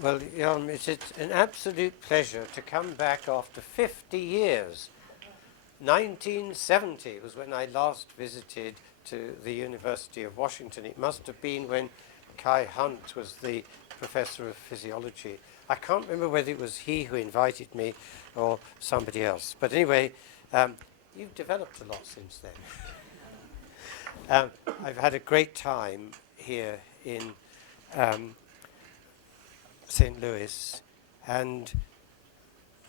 Well, it's an absolute pleasure to come back after 50 years. 1970 was when I last visited to the University of Washington. It must have been when Kai Hunt was the professor of physiology. I can't remember whether it was he who invited me or somebody else. But anyway, you've developed a lot since then. I've had a great time here in St. Louis, and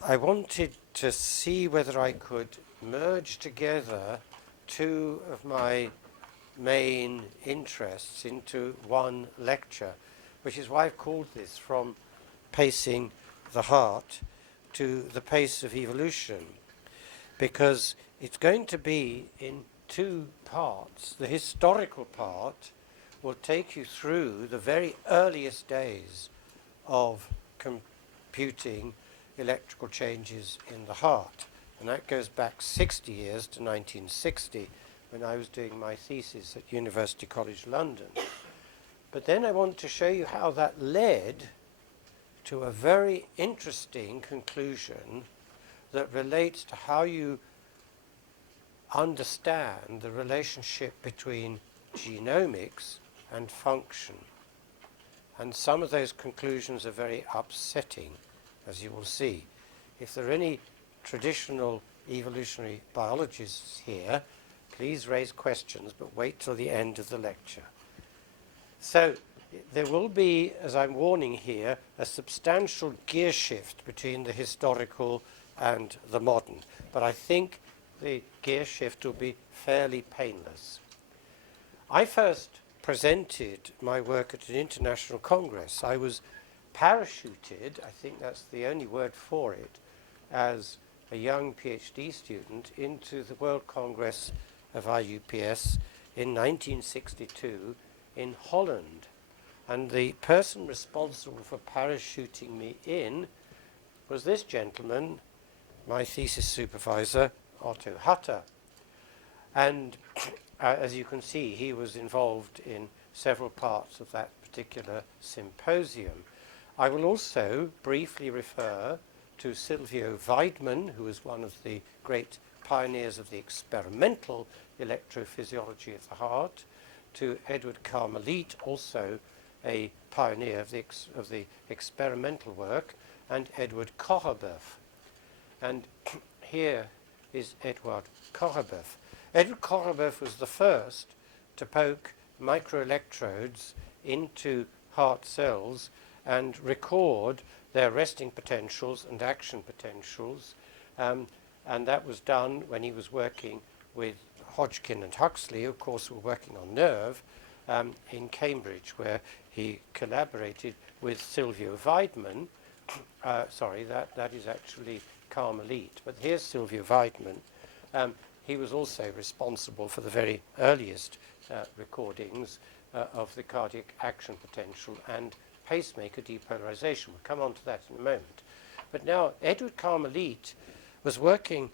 I wanted to see whether I could merge together two of my main interests into one lecture, which is why I've called this From Pacing the Heart to the Pace of Evolution, because it's going to be in two parts. The historical part will take you through the very earliest days of computing electrical changes in the heart. And that goes back 60 years to 1960, when I was doing my thesis at University College London. But then I want to show you how that led to a very interesting conclusion that relates to how you understand the relationship between genomics and function. And some of those conclusions are very upsetting, as you will see. If there are any traditional evolutionary biologists here, please raise questions, but wait till the end of the lecture. So there will be, as I'm warning here, a substantial gear shift between the historical and the modern. But I think the gear shift will be fairly painless. I first presented my work at an international congress. I was parachuted, I think that's the only word for it, as a young Ph.D. student into the World Congress of IUPS in 1962 in Holland. And the person responsible for parachuting me in was this gentleman, my thesis supervisor, Otto Hutter. And as you can see, he was involved in several parts of that particular symposium. I will also briefly refer to Sylvia Vitamin, who was one of the great pioneers of the experimental electrophysiology of the heart, to Edward Carmelite, also a pioneer of the experimental work, and Edward Corabeth. And here is Edward Corabeth. Edward Corabeth was the first to poke microelectrodes into heart cells and record their resting potentials and action potentials. And that was done when he was working with Hodgkin and Huxley, of course, who were working on nerve, in Cambridge, where he collaborated with Sylvia Vitamin. Sorry, that is actually Carmelite, but here's Sylvia Vitamin. He was also responsible for the very earliest recordings of the cardiac action potential and pacemaker depolarization. We'll come on to that in a moment. But now, Edward Carmelite was working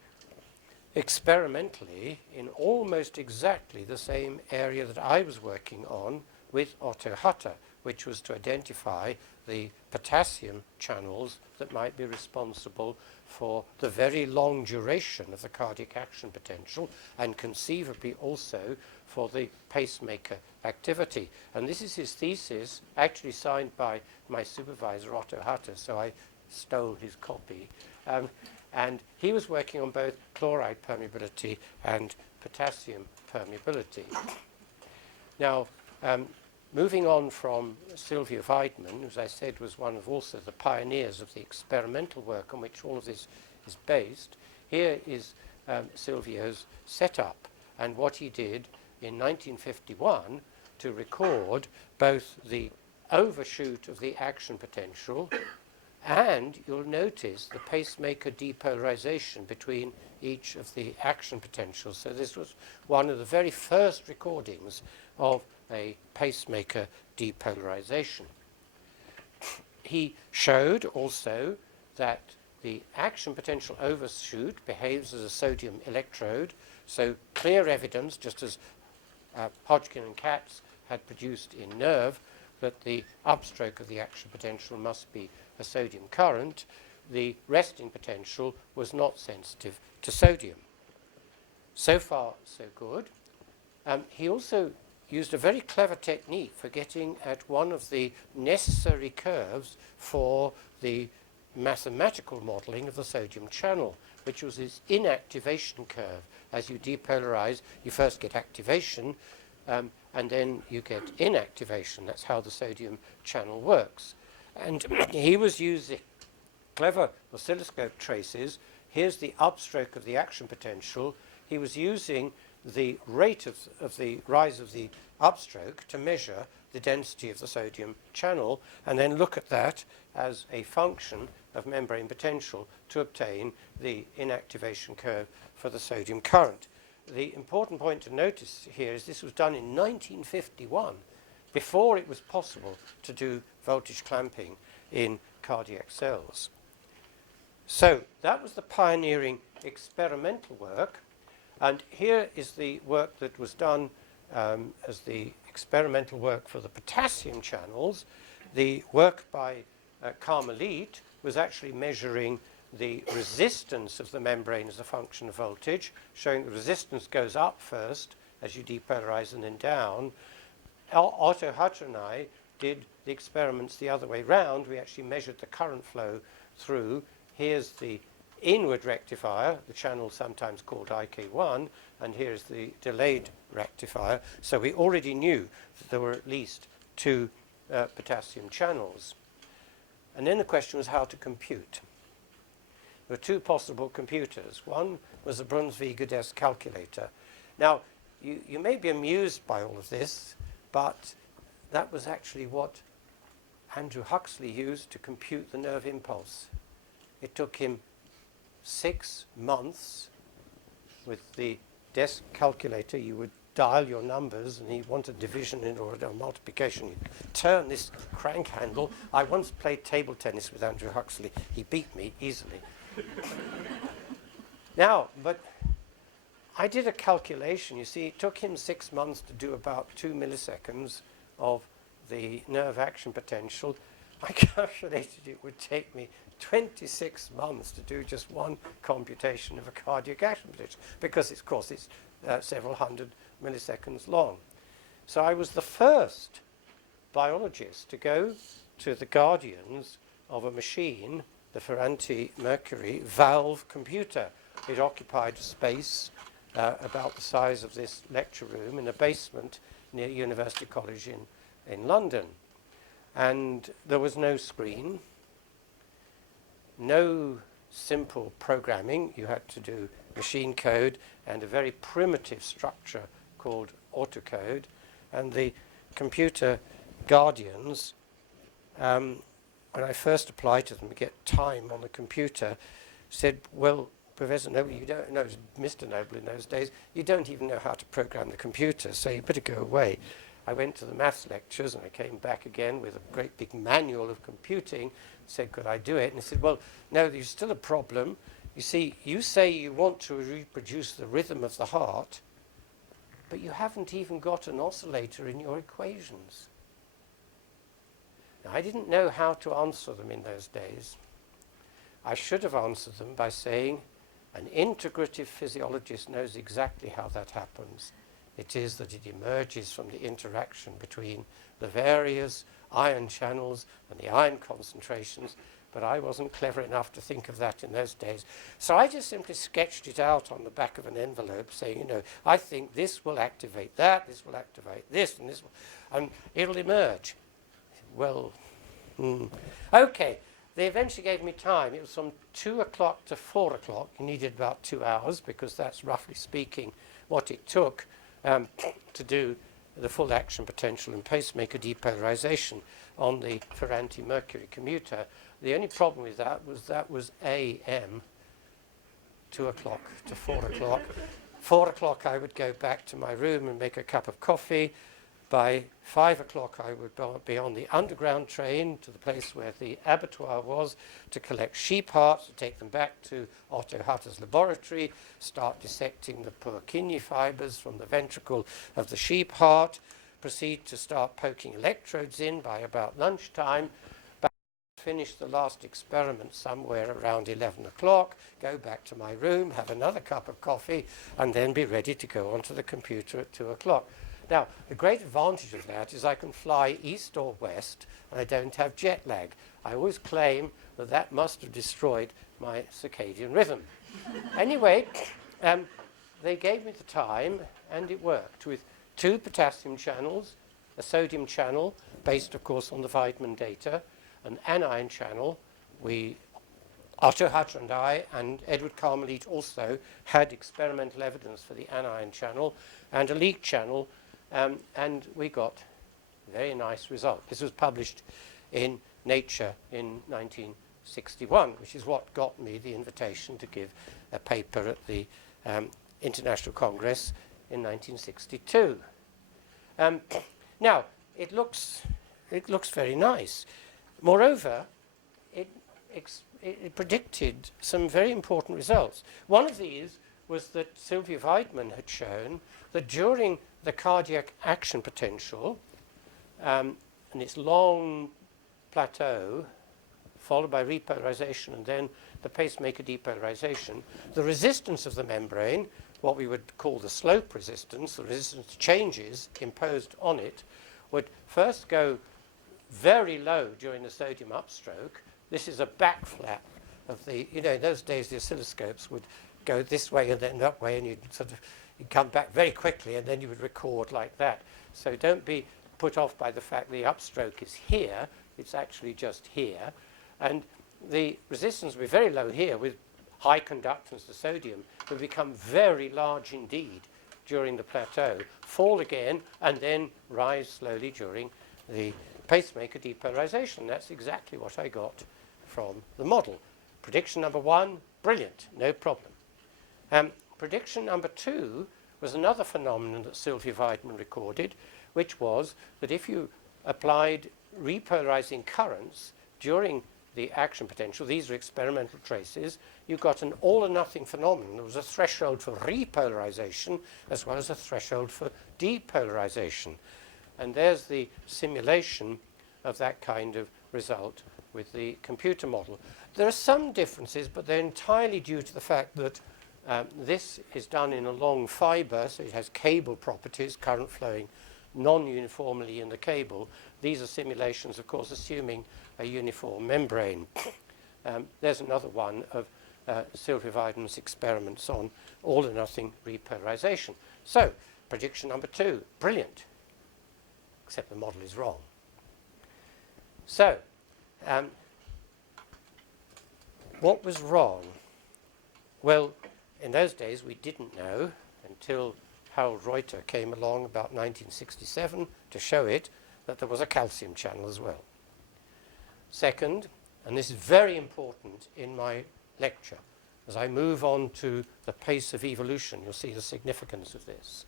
experimentally in almost exactly the same area that I was working on with Otto Hutter, which was to identify the potassium channels that might be responsible for the very long duration of the cardiac action potential, and conceivably also for the pacemaker activity. And this is his thesis, actually signed by my supervisor, Otto Hutter, so I stole his copy. And he was working on both chloride permeability and potassium permeability. Now, moving on from Sylvia Vitamin, as I said, was one of also the pioneers of the experimental work on which all of this is based. Here is Sylvia's setup and what he did in 1951 to record both the overshoot of the action potential and, you'll notice, the pacemaker depolarization between each of the action potentials. So this was one of the very first recordings of a pacemaker depolarization. He showed also that the action potential overshoot behaves as a sodium electrode, so clear evidence, just as Hodgkin and Katz had produced in nerve, that the upstroke of the action potential must be a sodium current, the resting potential was not sensitive to sodium. So far, so good. He also used a very clever technique for getting at one of the necessary curves for the mathematical modeling of the sodium channel, which was his inactivation curve. As you depolarize, you first get activation, and then you get inactivation. That's how the sodium channel works. And he was using clever oscilloscope traces. Here's the upstroke of the action potential. He was using the rate of the rise of the upstroke to measure the density of the sodium channel, and then look at that as a function of membrane potential to obtain the inactivation curve for the sodium current. The important point to notice here is this was done in 1951, before it was possible to do voltage clamping in cardiac cells. So that was the pioneering experimental work, and here is the work that was done as the experimental work for the potassium channels. The work by Carmelite was actually measuring the resistance of the membrane as a function of voltage, showing the resistance goes up first as you depolarize and then down. Otto Hutter and I did the experiments the other way round. We actually measured the current flow through. Here's the inward rectifier, the channel sometimes called IK1, and here's the delayed rectifier. So we already knew that there were at least two potassium channels. And then the question was how to compute. There were two possible computers. One was the Brunswick-Godest calculator. Now, you may be amused by all of this, but that was actually what Andrew Huxley used to compute the nerve impulse. It took him 6 months with the desk calculator. You would dial your numbers, and he wanted division in order of multiplication. You turn this crank handle. I once played table tennis with Andrew Huxley. He beat me easily. Now, but I did a calculation. You see, it took him 6 months to do about 2 milliseconds of the nerve action potential. I calculated it would take me 26 months to do just one computation of a cardiac action potential, because, of course, it's several hundred milliseconds long. So I was the first biologist to go to the guardians of a machine, the Ferranti Mercury valve computer. It occupied space about the size of this lecture room in a basement near University College in London. And there was no screen, no simple programming. You had to do machine code and a very primitive structure called autocode. And the computer guardians, when I first applied to them to get time on the computer, said, well, Professor Noble, you don't know, Mr. Noble in those days, you don't even know how to program the computer, so you better go away. I went to the maths lectures, and I came back again with a great big manual of computing, said, could I do it? And he said, well, no, there's still a problem. You see, you say you want to reproduce the rhythm of the heart, but you haven't even got an oscillator in your equations. Now, I didn't know how to answer them in those days. I should have answered them by saying, an integrative physiologist knows exactly how that happens. It is that it emerges from the interaction between the various ion channels and the ion concentrations, but I wasn't clever enough to think of that in those days. So I just simply sketched it out on the back of an envelope saying, you know, I think this will activate that, this will activate this, and this will, and it'll emerge. Well, okay. They eventually gave me time. It was from 2 o'clock to 4 o'clock. You needed about 2 hours, because that's roughly speaking what it took to do the full action potential and pacemaker depolarization on the Ferranti Mercury commuter. The only problem with that was AM, 2 o'clock to 4 o'clock. 4 o'clock I would go back to my room and make a cup of coffee. By 5 o'clock I would be on the underground train to the place where the abattoir was to collect sheep hearts, to take them back to Otto Hutter's laboratory, start dissecting the Purkinje fibers from the ventricle of the sheep heart, proceed to start poking electrodes in by about lunchtime, finish the last experiment somewhere around 11 o'clock, go back to my room, have another cup of coffee, and then be ready to go onto the computer at 2 o'clock. Now, the great advantage of that is I can fly east or west, and I don't have jet lag. I always claim that that must have destroyed my circadian rhythm. Anyway, they gave me the time, and it worked with 2 potassium channels, a sodium channel, based, of course, on the Vitamin data, an anion channel. Otto Hutter and I and Edward Carmelite also had experimental evidence for the anion channel, and a leak channel, and we got a very nice result. This was published in Nature in 1961, which is what got me the invitation to give a paper at the International Congress in 1962. Now, it looks very nice. Moreover, it predicted some very important results. One of these was that Sylvia Vitamin had shown that during the cardiac action potential, and its long plateau, followed by repolarization and then the pacemaker depolarization, the resistance of the membrane, what we would call the slope resistance, the resistance to changes imposed on it, would first go very low during the sodium upstroke. This is a back flap of the, in those days the oscilloscopes would go this way and then that way, and you'd come back very quickly, and then you would record like that. So don't be put off by the fact the upstroke is here. It's actually just here. And the resistance will be very low here with high conductance to sodium, will become very large indeed during the plateau, fall again, and then rise slowly during the pacemaker depolarization. That's exactly what I got from the model. Prediction number 1, brilliant, no problem. Prediction number 2 was another phenomenon that Sylvia Vitamin recorded, which was that if you applied repolarizing currents during the action potential, these are experimental traces, you got an all-or-nothing phenomenon. There was a threshold for repolarization as well as a threshold for depolarization. And there's the simulation of that kind of result with the computer model. There are some differences, but they're entirely due to the fact that this is done in a long fibre, so it has cable properties, current flowing non-uniformly in the cable. These are simulations, of course, assuming a uniform membrane. There's another one of Sylvia Vitamin's experiments on all-or-nothing repolarization. So, prediction number 2, brilliant, except the model is wrong. So, what was wrong? Well, in those days, we didn't know until Harold Reuter came along about 1967 to show it, that there was a calcium channel as well. Second, and this is very important in my lecture, as I move on to the pace of evolution, you'll see the significance of this.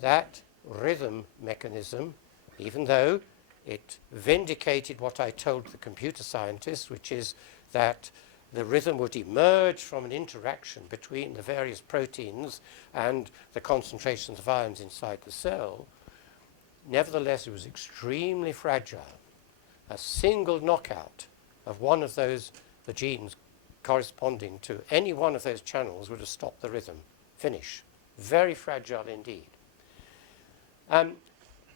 That rhythm mechanism, even though it vindicated what I told the computer scientists, which is that the rhythm would emerge from an interaction between the various proteins and the concentrations of ions inside the cell, nevertheless it was extremely fragile. A single knockout of one of those, the genes corresponding to any one of those channels, would have stopped the rhythm. Finish. Very fragile indeed.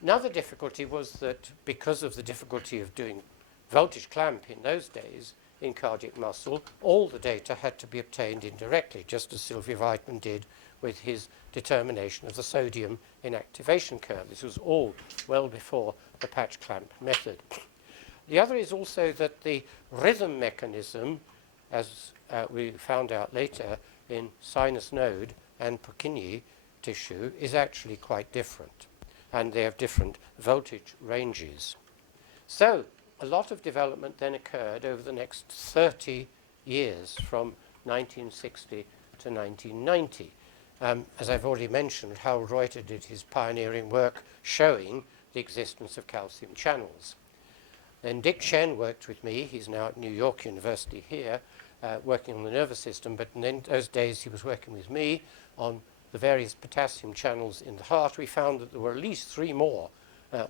Another difficulty was that because of the difficulty of doing voltage clamp in those days in cardiac muscle, all the data had to be obtained indirectly, just as Sylvia Vitamin did with his determination of the sodium inactivation curve. This was all well before the patch clamp method. The other is also that the rhythm mechanism, as we found out later in sinus node and Purkinje tissue, is actually quite different, and they have different voltage ranges. So a lot of development then occurred over the next 30 years, from 1960 to 1990. As I've already mentioned, Harold Reuter did his pioneering work showing the existence of calcium channels. Then Dick Chen worked with me. He's now at New York University here, working on the nervous system, but in those days he was working with me on the various potassium channels in the heart. We found that there were at least 3 more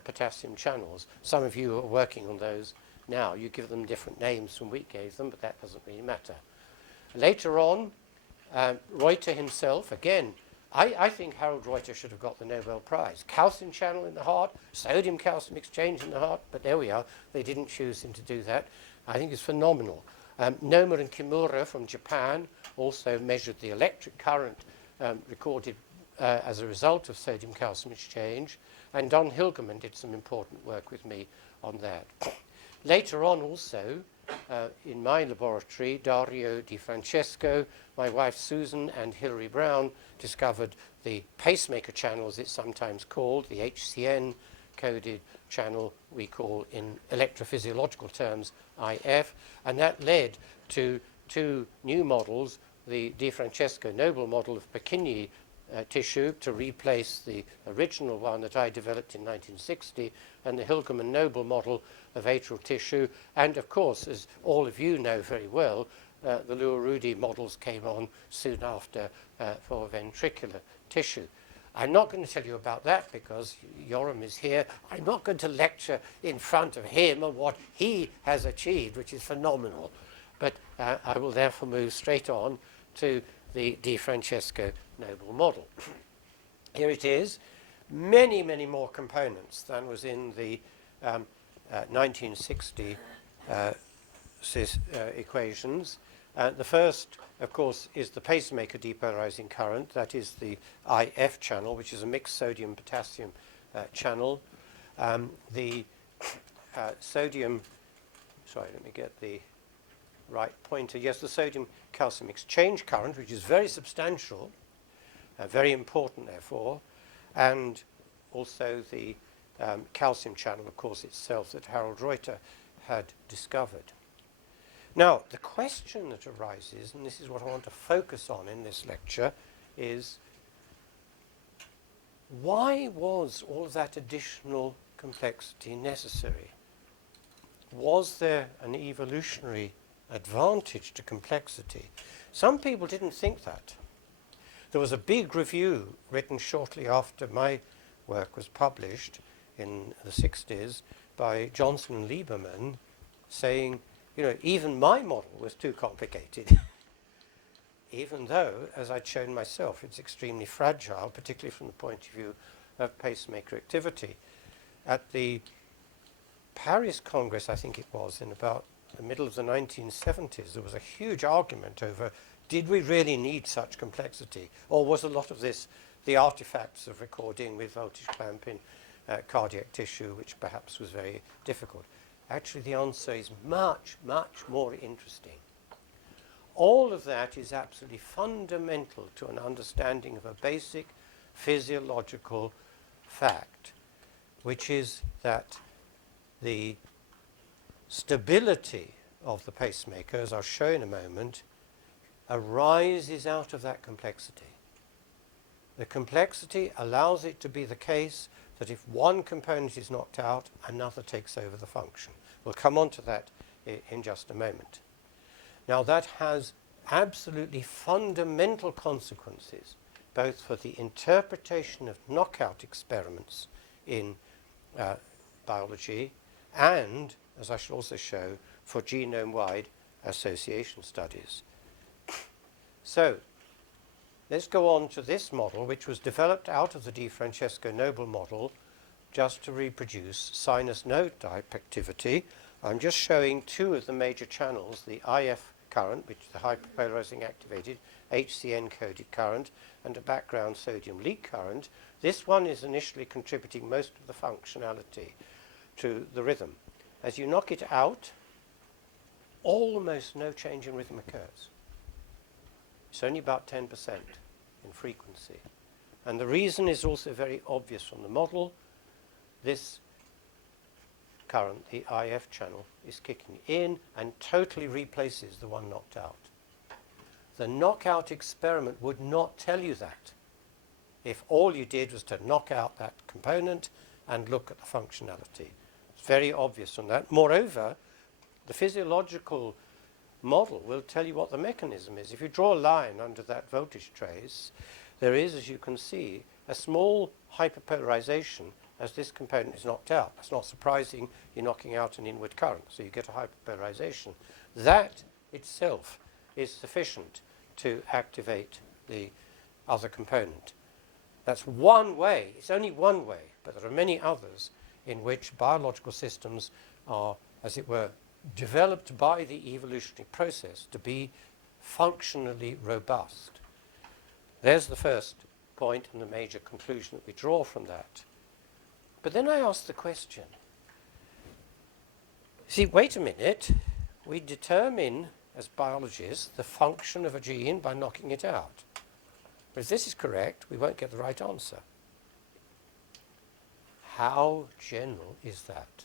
potassium channels. Some of you are working on those now. You give them different names from we gave them, but that doesn't really matter. Later on, Reuter himself, again, I think Harold Reuter should have got the Nobel Prize. Calcium channel in the heart, sodium-calcium exchange in the heart, but there we are. They didn't choose him to do that. I think it's phenomenal. Noma and Kimura from Japan also measured the electric current recorded as a result of sodium-calcium exchange, and Don Hilgerman did some important work with me on that. Later on also, in my laboratory, Dario DiFrancesco, my wife Susan, and Hilary Brown discovered the pacemaker channel, as it's sometimes called, the HCN-coded channel we call in electrophysiological terms IF, and that led to two new models, the DiFrancesco Noble model of Purkinje tissue to replace the original one that I developed in 1960, and the Hilgerman Noble model of atrial tissue. And of course, as all of you know very well, the Yoram Rudy models came on soon after for ventricular tissue. I'm not going to tell you about that because Yoram is here. I'm not going to lecture in front of him on what he has achieved, which is phenomenal. But I will therefore move straight on to the DiFrancesco Noble model. Here it is. Many, many more components than was in the 1960 equations. The first, of course, is the pacemaker depolarizing current. That is the IF channel, which is a mixed sodium-potassium channel. The sodium, sorry, let me get the right pointer. Yes, the sodium-calcium exchange current, which is very substantial, very important, therefore, and also the calcium channel, of course, itself that Harold Reuter had discovered. Now, the question that arises, and this is what I want to focus on in this lecture, is why was all of that additional complexity necessary? Was there an evolutionary advantage to complexity? Some people didn't think that. There was a big review written shortly after my work was published in the 60s by Johnson and Lieberman saying, you know, even my model was too complicated, even though, as I'd shown myself, it's extremely fragile, particularly from the point of view of pacemaker activity. At the Paris Congress, I think it was, in about the middle of the 1970s, there was a huge argument over, did we really need such complexity? Or was a lot of this the artifacts of recording with voltage clamp in cardiac tissue, which perhaps was very difficult? Actually, the answer is much, much more interesting. All of that is absolutely fundamental to an understanding of a basic physiological fact, which is that the stability of the pacemaker, as I'll show in a moment, arises out of that complexity. The complexity allows it to be the case that if one component is knocked out, another takes over the function. We'll come on to that in just a moment. Now, that has absolutely fundamental consequences, both for the interpretation of knockout experiments in biology and, as I shall also show, for genome-wide association studies. So, let's go on to this model, which was developed out of the DiFrancesco Noble model just to reproduce sinus node type activity. I'm just showing two of the major channels, the IF current, which is the hyperpolarizing activated HCN-coded current, and a background sodium leak current. This one is initially contributing most of the functionality to the rhythm. As you knock it out, almost no change in rhythm occurs. It's only about 10% in frequency. And the reason is also very obvious from the model. This current, the IF channel, is kicking in and totally replaces the one knocked out. The knockout experiment would not tell you that if all you did was to knock out that component and look at the functionality. It's very obvious from that. Moreover, the physiological model will tell you what the mechanism is. If you draw a line under that voltage trace, there is, as you can see, a small hyperpolarization as this component is knocked out. That's not surprising. You're knocking out an inward current, so you get a hyperpolarization. That itself is sufficient to activate the other component. That's one way. It's only one way, but there are many others in which biological systems are, as it were, developed by the evolutionary process to be functionally robust. There's the first point and the major conclusion that we draw from that. But then I ask the question, see, wait a minute, we determine as biologists the function of a gene by knocking it out. But if this is correct, we won't get the right answer. How general is that?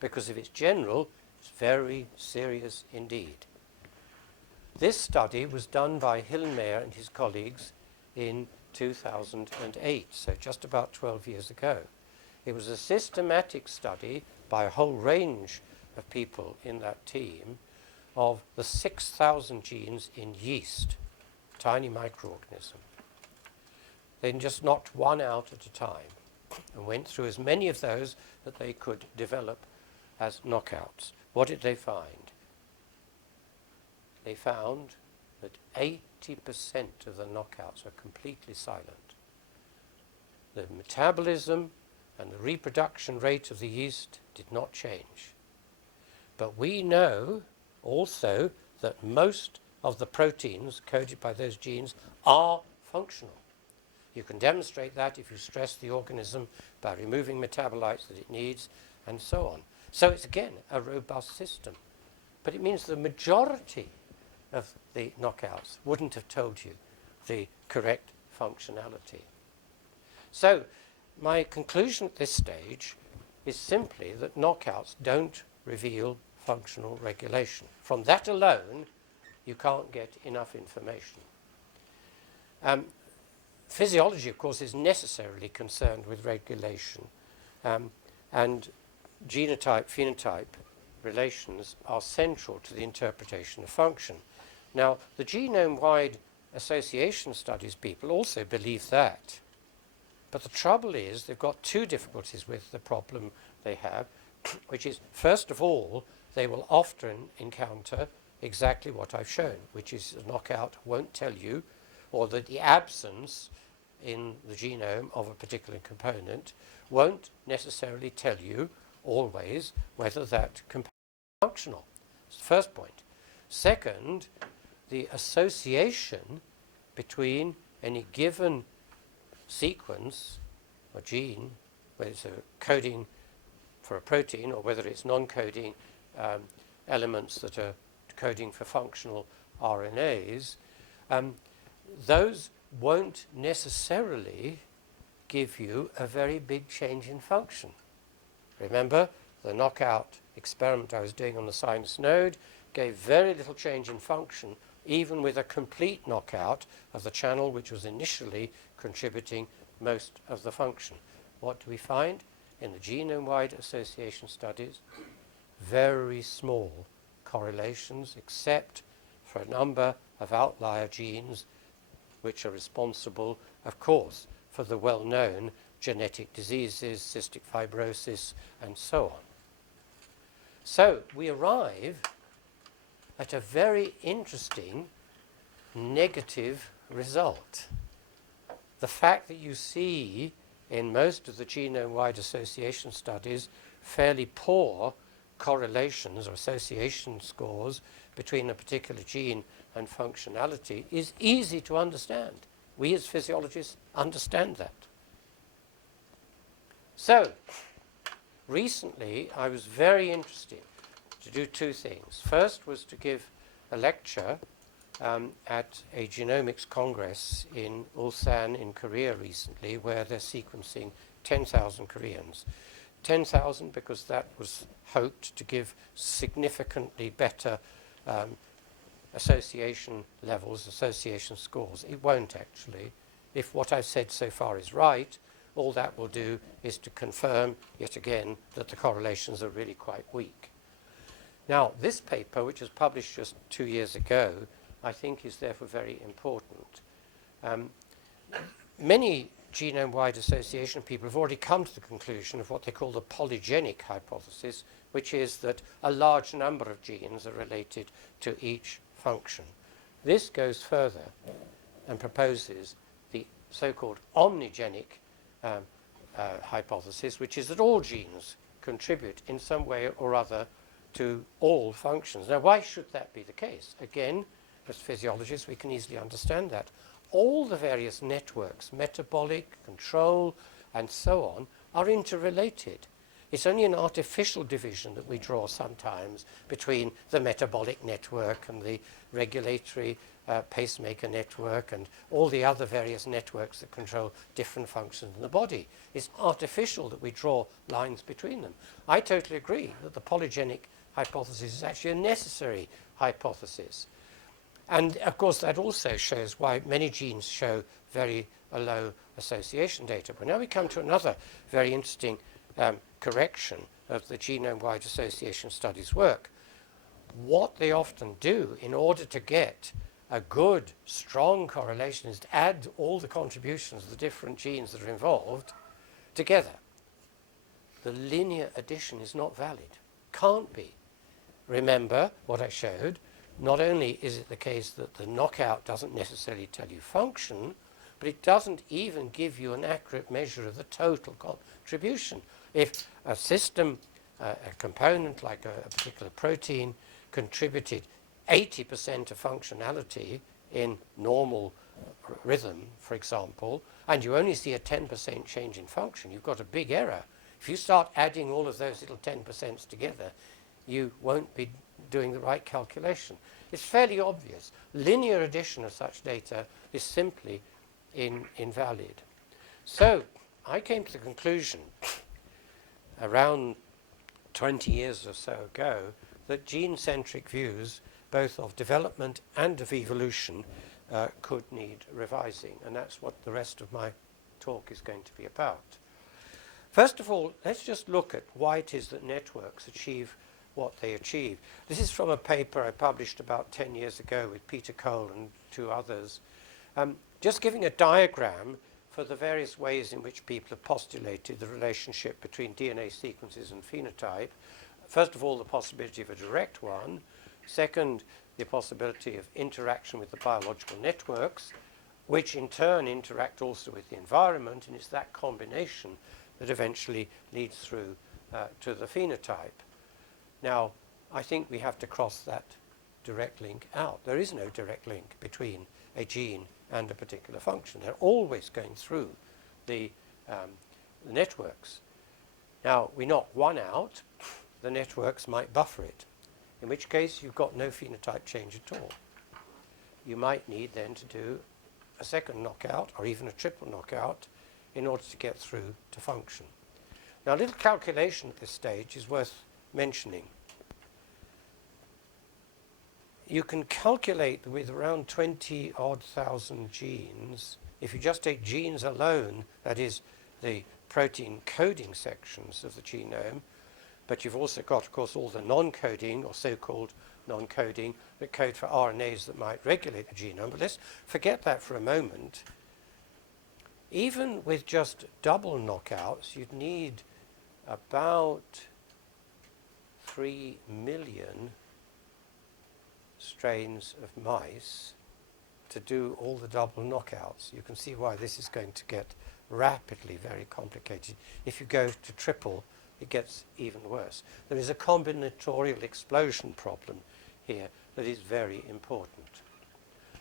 Because if it's general, it's very serious indeed. This study was done by Hillenmeyer and his colleagues in 2008, so just about 12 years ago. It was a systematic study by a whole range of people in that team of the 6,000 genes in yeast, tiny microorganism. They just knocked one out at a time and went through as many of those that they could develop as knockouts. What did they find? They found that 80% of the knockouts are completely silent. The metabolism and the reproduction rate of the yeast did not change. But we know also that most of the proteins coded by those genes are functional. You can demonstrate that if you stress the organism by removing metabolites that it needs and so on. So it's again a robust system. But it means the majority of the knockouts wouldn't have told you the correct functionality. So my conclusion at this stage is simply that knockouts don't reveal functional regulation. From that alone, you can't get enough information. Physiology, of course, is necessarily concerned with regulation, and genotype-phenotype relations are central to the interpretation of function. Now, the genome-wide association studies people also believe that. But the trouble is they've got two difficulties with the problem they have, which is, first of all, they will often encounter exactly what I've shown, which is a knockout won't tell you, or that the absence in the genome of a particular component won't necessarily tell you always whether that component is functional. That's the first point. Second, the association between any given sequence or gene, whether it's a coding for a protein or whether it's non-coding elements that are coding for functional RNAs, those won't necessarily give you a very big change in function. Remember, the knockout experiment I was doing on the sinus node gave very little change in function, even with a complete knockout of the channel which was initially contributing most of the function. What do we find? In the genome-wide association studies, very small correlations, except for a number of outlier genes which are responsible, of course, for the well-known genetic diseases, cystic fibrosis, and so on. So we arrive at a very interesting negative result. The fact that you see in most of the genome-wide association studies fairly poor correlations or association scores between a particular gene and functionality is easy to understand. We as physiologists understand that. So, recently I was very interested to do two things. First was to give a lecture at a genomics congress in Ulsan in Korea recently, where they're sequencing 10,000 Koreans. 10,000 because that was hoped to give significantly better association levels, association scores. It won't actually. If what I've said so far is right, all that will do is to confirm yet again that the correlations are really quite weak. Now, this paper, which was published just 2 years ago, I think is therefore very important. Many genome-wide association, people have already come to the conclusion of what they call the polygenic hypothesis, which is that a large number of genes are related to each function. This goes further and proposes the so-called omnigenic hypothesis, which is that all genes contribute in some way or other to all functions. Now, why should that be the case? Again, as physiologists, we can easily understand that. All the various networks, metabolic, control, and so on, are interrelated. It's only an artificial division that we draw sometimes between the metabolic network and the regulatory pacemaker network and all the other various networks that control different functions in the body. It's artificial that we draw lines between them. I totally agree that the polygenic hypothesis is actually a necessary hypothesis. And of course, that also shows why many genes show very low association data. But now we come to another very interesting correction of the genome-wide association studies work. What they often do in order to get a good, strong correlation is to add all the contributions of the different genes that are involved together. The linear addition is not valid. Can't be. Remember what I showed. Not only is it the case that the knockout doesn't necessarily tell you function, but it doesn't even give you an accurate measure of the total contribution. If a system, a component like a particular protein, contributed 80% of functionality in normal rhythm, for example, and you only see a 10% change in function, you've got a big error. If you start adding all of those little 10% together, you won't be doing the right calculation. It's fairly obvious. Linear addition of such data is simply invalid. So I came to the conclusion around 20 years or so ago that gene-centric views, both of development and of evolution, could need revising. And that's what the rest of my talk is going to be about. First of all, let's just look at why it is that networks achieve what they achieve. This is from a paper I published about 10 years ago with Peter Cole and 2 others, just giving a diagram for the various ways in which people have postulated the relationship between DNA sequences and phenotype. First of all, the possibility of a direct one. Second, the possibility of interaction with the biological networks, which in turn interact also with the environment, and it's that combination that eventually leads through to the phenotype. Now, I think we have to cross that direct link out. There is no direct link between a gene and a particular function. They're always going through the networks. Now, we knock one out, the networks might buffer it, in which case you've got no phenotype change at all. You might need then to do a second knockout or even a triple knockout in order to get through to function. Now, a little calculation at this stage is worth mentioning. You can calculate with around 20-odd thousand genes, if you just take genes alone, that is the protein coding sections of the genome, but you've also got, of course, all the non-coding or so-called non-coding that code for RNAs that might regulate the genome. But let's forget that for a moment. Even with just double knockouts, you'd need about 3 million strains of mice to do all the double knockouts. You can see why this is going to get rapidly very complicated. If you go to triple, it gets even worse. There is a combinatorial explosion problem here that is very important.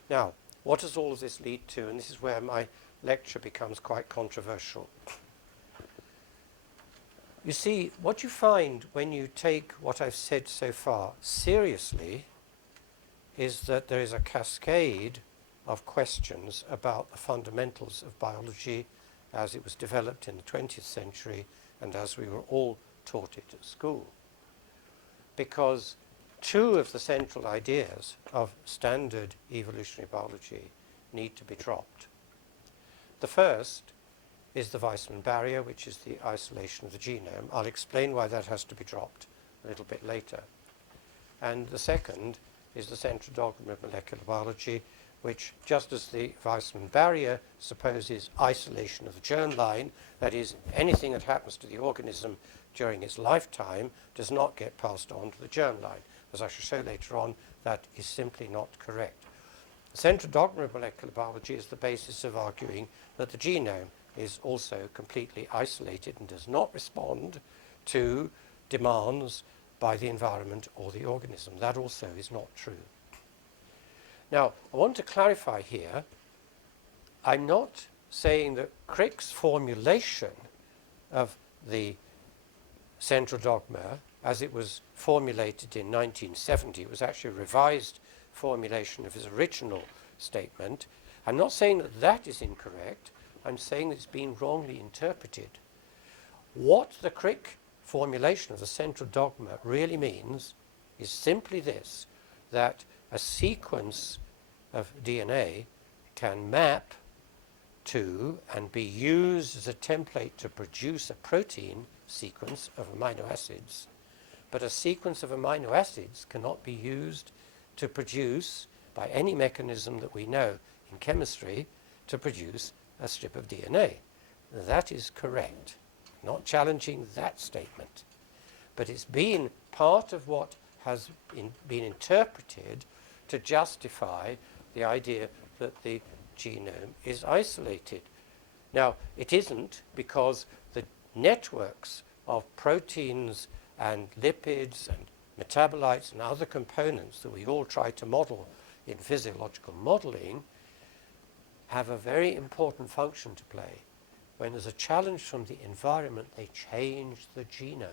Now, what does all of this lead to? And this is where my lecture becomes quite controversial. You see, what you find when you take what I've said so far seriously is that there is a cascade of questions about the fundamentals of biology as it was developed in the 20th century and as we were all taught it at school. Because 2 of the central ideas of standard evolutionary biology need to be dropped. The first is the Weissman barrier, which is the isolation of the genome. I'll explain why that has to be dropped a little bit later. And the second is the central dogma of molecular biology, which, just as the Weissman barrier supposes isolation of the germline, that is, anything that happens to the organism during its lifetime does not get passed on to the germline. As I shall show later on, that is simply not correct. The central dogma of molecular biology is the basis of arguing that the genome is also completely isolated and does not respond to demands by the environment or the organism. That also is not true. Now, I want to clarify here, I'm not saying that Crick's formulation of the central dogma, as it was formulated in 1970, it was actually a revised formulation of his original statement. I'm not saying that that is incorrect. I'm saying that it's been wrongly interpreted. What the Crick formulation of the central dogma really means is simply this, that a sequence of DNA can map to and be used as a template to produce a protein sequence of amino acids, but a sequence of amino acids cannot be used to produce, by any mechanism that we know in chemistry, to produce a strip of DNA. That is correct. Not challenging that statement. But it's been part of what has been interpreted to justify the idea that the genome is isolated. Now, it isn't, because the networks of proteins and lipids and metabolites and other components that we all try to model in physiological modeling have a very important function to play. When there's a challenge from the environment, they change the genome.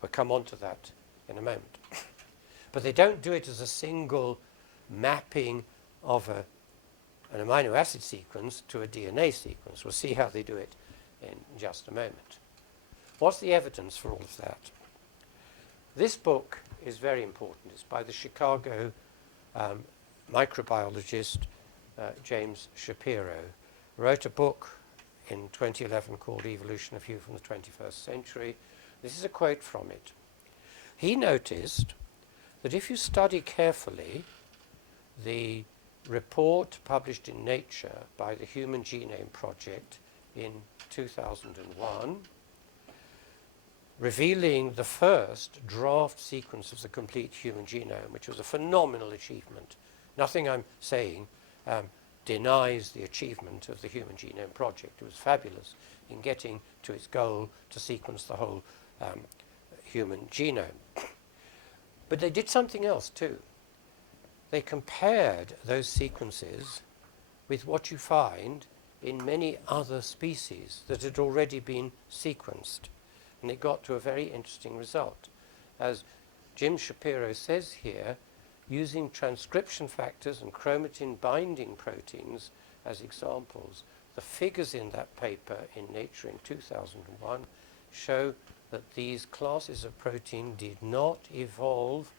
We'll come on to that in a moment. But they don't do it as a single mapping of an amino acid sequence to a DNA sequence. We'll see how they do it in just a moment. What's the evidence for all of that? This book is very important. It's by the Chicago microbiologist James Shapiro. Wrote a book in 2011 called Evolution of You from the 21st Century. This is a quote from it. He noticed that if you study carefully the report published in Nature by the Human Genome Project in 2001, revealing the first draft sequence of the complete human genome, which was a phenomenal achievement. Nothing I'm saying denies the achievement of the Human Genome Project. It was fabulous in getting to its goal to sequence the whole human genome. But they did something else too. They compared those sequences with what you find in many other species that had already been sequenced. And it got to a very interesting result. As Jim Shapiro says here, using transcription factors and chromatin binding proteins as examples, the figures in that paper in Nature in 2001 show that these classes of protein did not evolve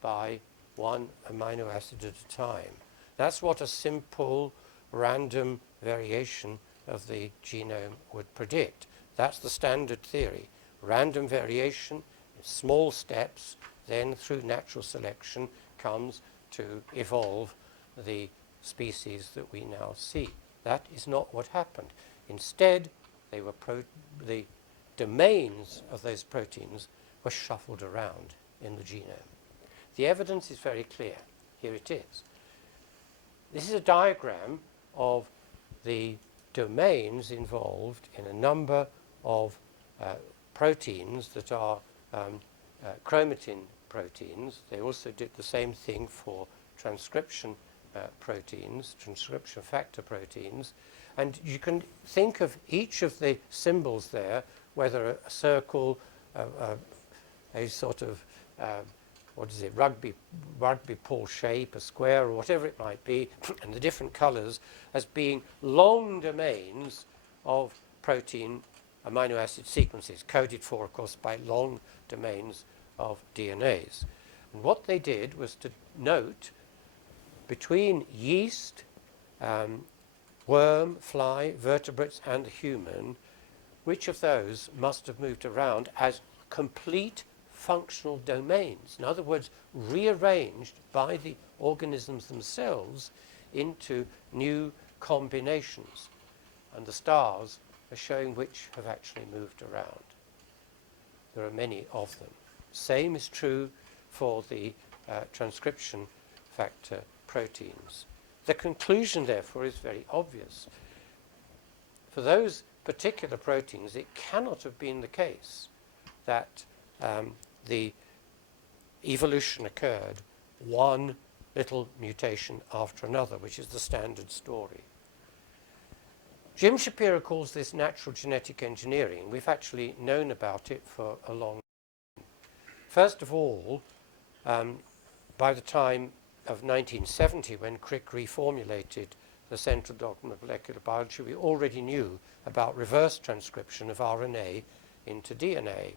by one amino acid at a time. That's what a simple random variation of the genome would predict. That's the standard theory. Random variation in small steps, then through natural selection comes to evolve the species that we now see. That is not what happened. Instead, they were the domains of those proteins were shuffled around in the genome. The evidence is very clear. Here it is. This is a diagram of the domains involved in a number of proteins that are chromatin proteins. They also did the same thing for transcription proteins, transcription factor proteins. And you can think of each of the symbols there, whether a circle, a sort of, rugby ball shape, a square, or whatever it might be, and the different colors as being long domains of protein amino acid sequences, coded for, of course, by long domains of DNAs. And what they did was to note between yeast, worm, fly, vertebrates, and human, which of those must have moved around as complete functional domains. In other words, rearranged by the organisms themselves into new combinations. And the stars are showing which have actually moved around. There are many of them. Same is true for the transcription factor proteins. The conclusion, therefore, is very obvious. For those particular proteins, it cannot have been the case that the evolution occurred one little mutation after another, which is the standard story. Jim Shapiro calls this natural genetic engineering. We've actually known about it for a long time. First of all, by the time of 1970, when Crick reformulated the central dogma of molecular biology, we already knew about reverse transcription of RNA into DNA.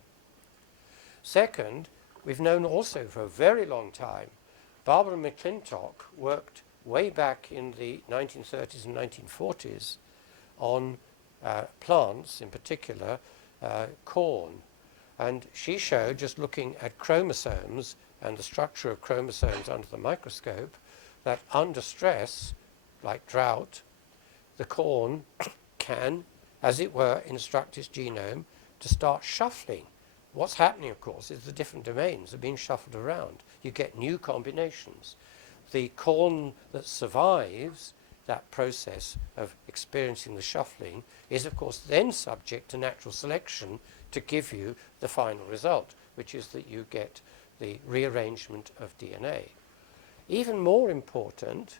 Second, we've known also for a very long time, Barbara McClintock worked way back in the 1930s and 1940s on plants, in particular corn. And she showed, just looking at chromosomes and the structure of chromosomes under the microscope, that under stress, like drought, the corn can, as it were, instruct its genome to start shuffling. What's happening, of course, is the different domains are being shuffled around. You get new combinations. The corn that survives that process of experiencing the shuffling is, of course, then subject to natural selection to give you the final result, which is that you get the rearrangement of DNA. Even more important,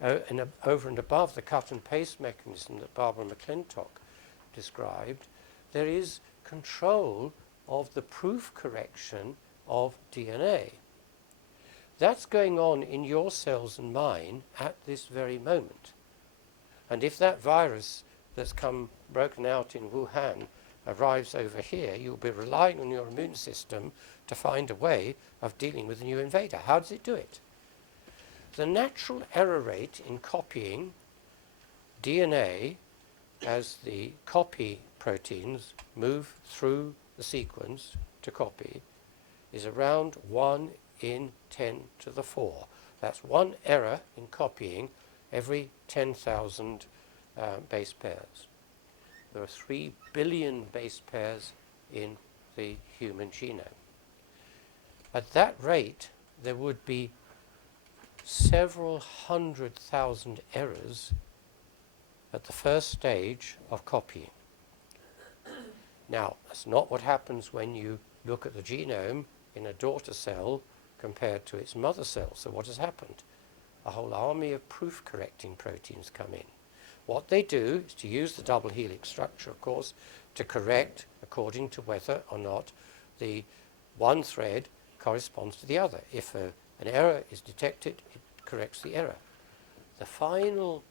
over and above the cut and paste mechanism that Barbara McClintock described, there is control of the proof correction of DNA. That's going on in your cells and mine at this very moment. And if that virus that's broken out in Wuhan arrives over here, you'll be relying on your immune system to find a way of dealing with the new invader. How does it do it? The natural error rate in copying DNA as the copy proteins move through the sequence to copy is around 1 in 10 to the 4. That's one error in copying every 10,000 base pairs. There are 3 billion base pairs in the human genome. At that rate, there would be several 100,000 errors at the first stage of copying. Now, that's not what happens when you look at the genome in a daughter cell compared to its mother cell. So what has happened? A whole army of proof-correcting proteins come in. What they do is to use the double helix structure, of course, to correct according to whether or not the one thread corresponds to the other. If an error is detected, it corrects the error. The final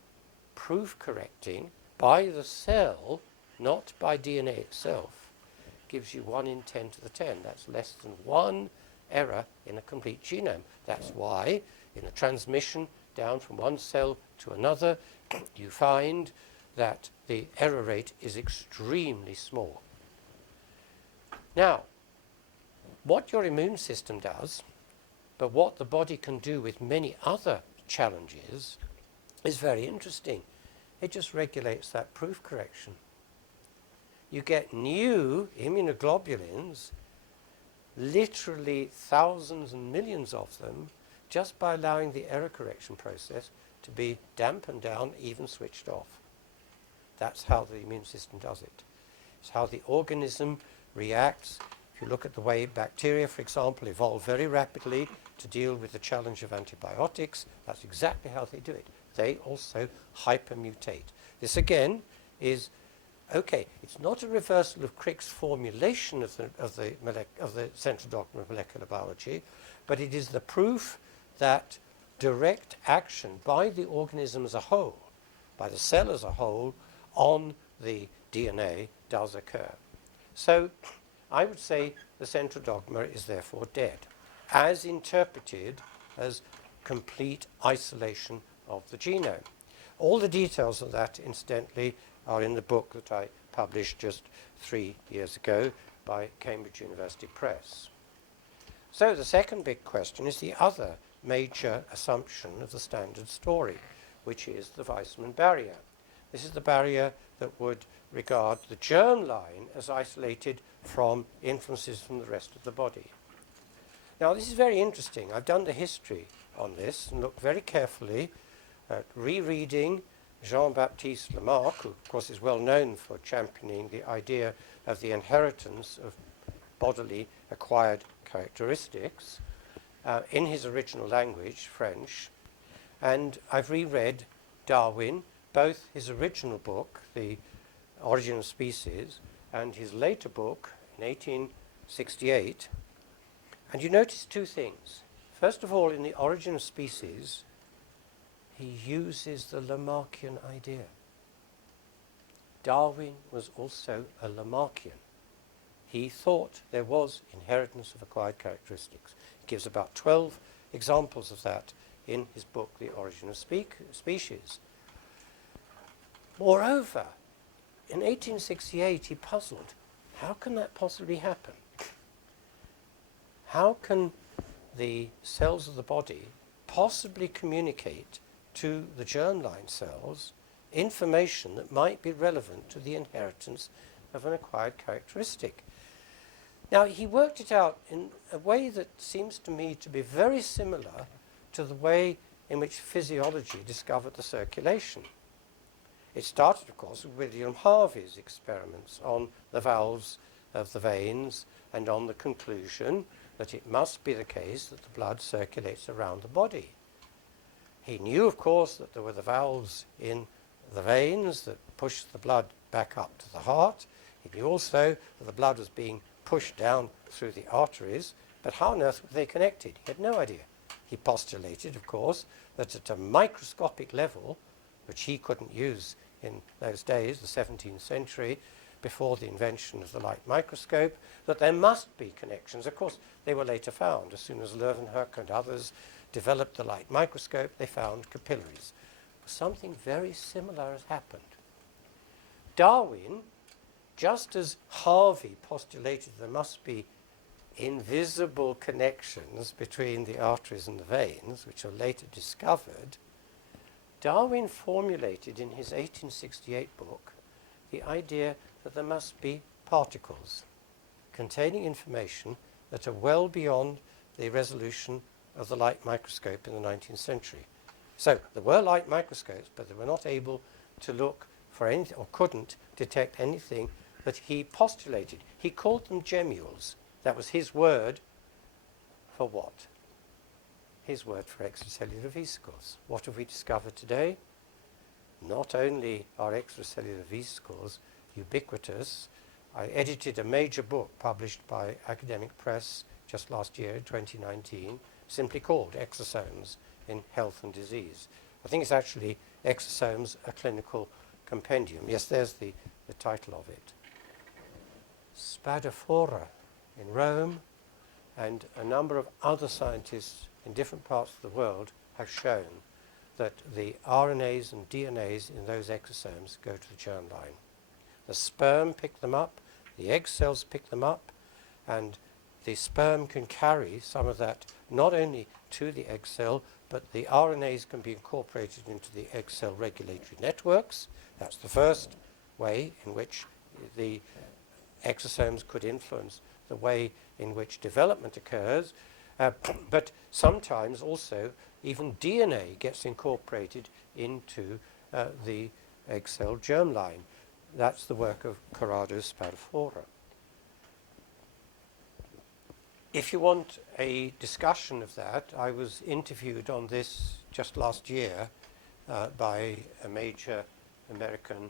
proof correcting by the cell, not by DNA itself, gives you 1 in 10 to the 10. That's less than 1 error in a complete genome. That's why in a transmission down from one cell to another, you find that the error rate is extremely small. Now, what your immune system does, but what the body can do with many other challenges, is very interesting. It just regulates that proof correction. You get new immunoglobulins, literally thousands and millions of them, just by allowing the error correction process to be dampened down, even switched off. That's how the immune system does it. It's how the organism reacts. If you look at the way bacteria, for example, evolve very rapidly to deal with the challenge of antibiotics, that's exactly how they do it. They also hypermutate. This again is, okay, it's not a reversal of Crick's formulation of the central dogma of molecular biology, but it is the proof that direct action by the organism as a whole, by the cell as a whole, on the DNA does occur. So I would say the central dogma is therefore dead, as interpreted as complete isolation of the genome. All the details of that, incidentally, are in the book that I published just 3 years ago, by Cambridge University Press. So the second big question is the other major assumption of the standard story, which is the Weissman barrier. This is the barrier that would regard the germline as isolated from influences from the rest of the body. Now, this is very interesting. I've done the history on this and looked very carefully at rereading Jean-Baptiste Lamarck, who, of course, is well known for championing the idea of the inheritance of bodily acquired characteristics in his original language, French. And I've reread Darwin, both his original book, The Origin of Species, and his later book in 1868. And you notice two things. First of all, in The Origin of Species, he uses the Lamarckian idea. Darwin was also a Lamarckian. He thought there was inheritance of acquired characteristics. He gives about 12 examples of that in his book, The Origin of Species. Moreover, in 1868, he puzzled, how can that possibly happen? How can the cells of the body possibly communicate to the germline cells information that might be relevant to the inheritance of an acquired characteristic? Now, he worked it out in a way that seems to me to be very similar to the way in which physiology discovered the circulation. It started, of course, with William Harvey's experiments on the valves of the veins and on the conclusion that it must be the case that the blood circulates around the body. He knew, of course, that there were the valves in the veins that pushed the blood back up to the heart. He knew also that the blood was being pushed down through the arteries, but how on earth were they connected? He had no idea. He postulated, of course, that at a microscopic level, which he couldn't use in those days, the 17th century, before the invention of the light microscope, that there must be connections. Of course, they were later found. As soon as Leeuwenhoek and others developed the light microscope, they found capillaries. Something very similar has happened. Darwin, just as Harvey postulated there must be invisible connections between the arteries and the veins, which are later discovered, Darwin formulated in his 1868 book the idea that there must be particles containing information that are well beyond the resolution of the light microscope in the 19th century. So there were light microscopes, but they were not able to look for anything, or couldn't detect anything that he postulated. He called them gemmules. That was his word for what? His word for extracellular vesicles. What have we discovered today? Not only are extracellular vesicles ubiquitous. I edited a major book published by Academic Press just last year, 2019, simply called Exosomes in Health and Disease. I think it's actually Exosomes, a Clinical Compendium. Yes, there's the title of it. Spadafora in Rome and a number of other scientists in different parts of the world have shown that the RNAs and DNAs in those exosomes go to the germline. The sperm pick them up, the egg cells pick them up, and the sperm can carry some of that not only to the egg cell, but the RNAs can be incorporated into the egg cell regulatory networks. That's the first way in which the exosomes could influence the way in which development occurs. But sometimes also even DNA gets incorporated into the egg cell germline. That's the work of Corrado Spadafora. If you want a discussion of that, I was interviewed on this just last year by a major American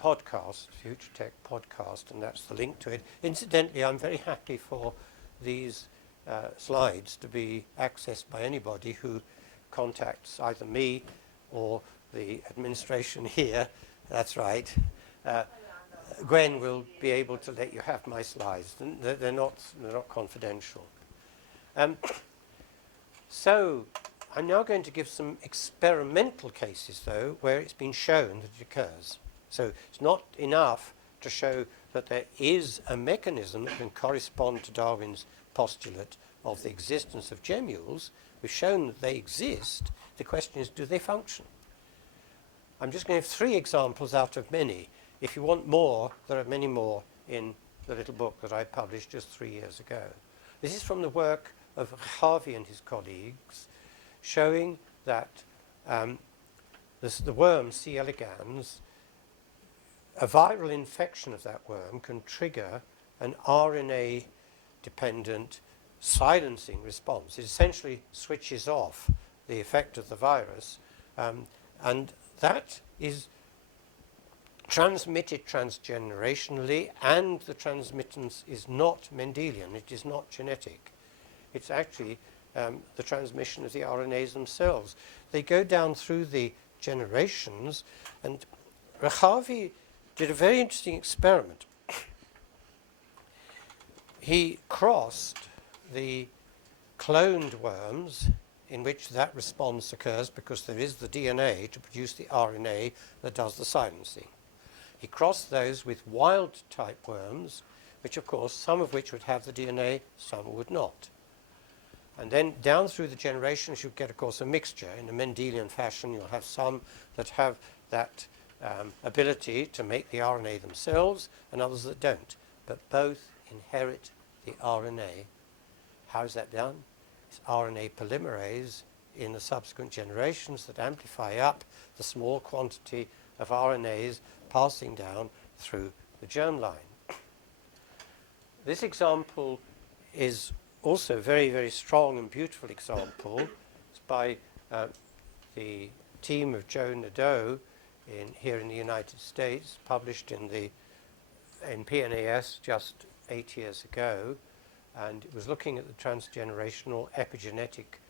podcast, Future Tech podcast, and that's the link to it. Incidentally, I'm very happy for these slides to be accessed by anybody who contacts either me or the administration here. That's right. Gwen will be able to let you have my slides. They're not confidential. So I'm now going to give some experimental cases, though, where it's been shown that it occurs. So it's not enough to show that there is a mechanism that can correspond to Darwin's postulate of the existence of gemmules. We've shown that they exist. The question is, do they function? I'm just going to have 3 examples out of many. If you want more, there are many more in the little book that I published just 3 years ago. This is from the work of Harvey and his colleagues, showing that the worm C. elegans, a viral infection of that worm can trigger an RNA-dependent silencing response. It essentially switches off the effect of the virus, and that is transmitted transgenerationally, and the transmittance is not Mendelian, it is not genetic. It's actually the transmission of the RNAs themselves. They go down through the generations, and Harvey did a very interesting experiment. He crossed the cloned worms in which that response occurs because there is the DNA to produce the RNA that does the silencing. He crossed those with wild-type worms, which of course, some of which would have the DNA, some would not. And then down through the generations, you get, of course, a mixture. In a Mendelian fashion, you'll have some that have that ability to make the RNA themselves and others that don't. But both inherit the RNA. How is that done? It's RNA polymerase in the subsequent generations that amplify up the small quantity of RNAs passing down through the germline. This example is also a very, very strong and beautiful example. It's by the team of Joe Nadeau here in the United States, published in PNAS just 8 years ago, and it was looking at the transgenerational epigenetic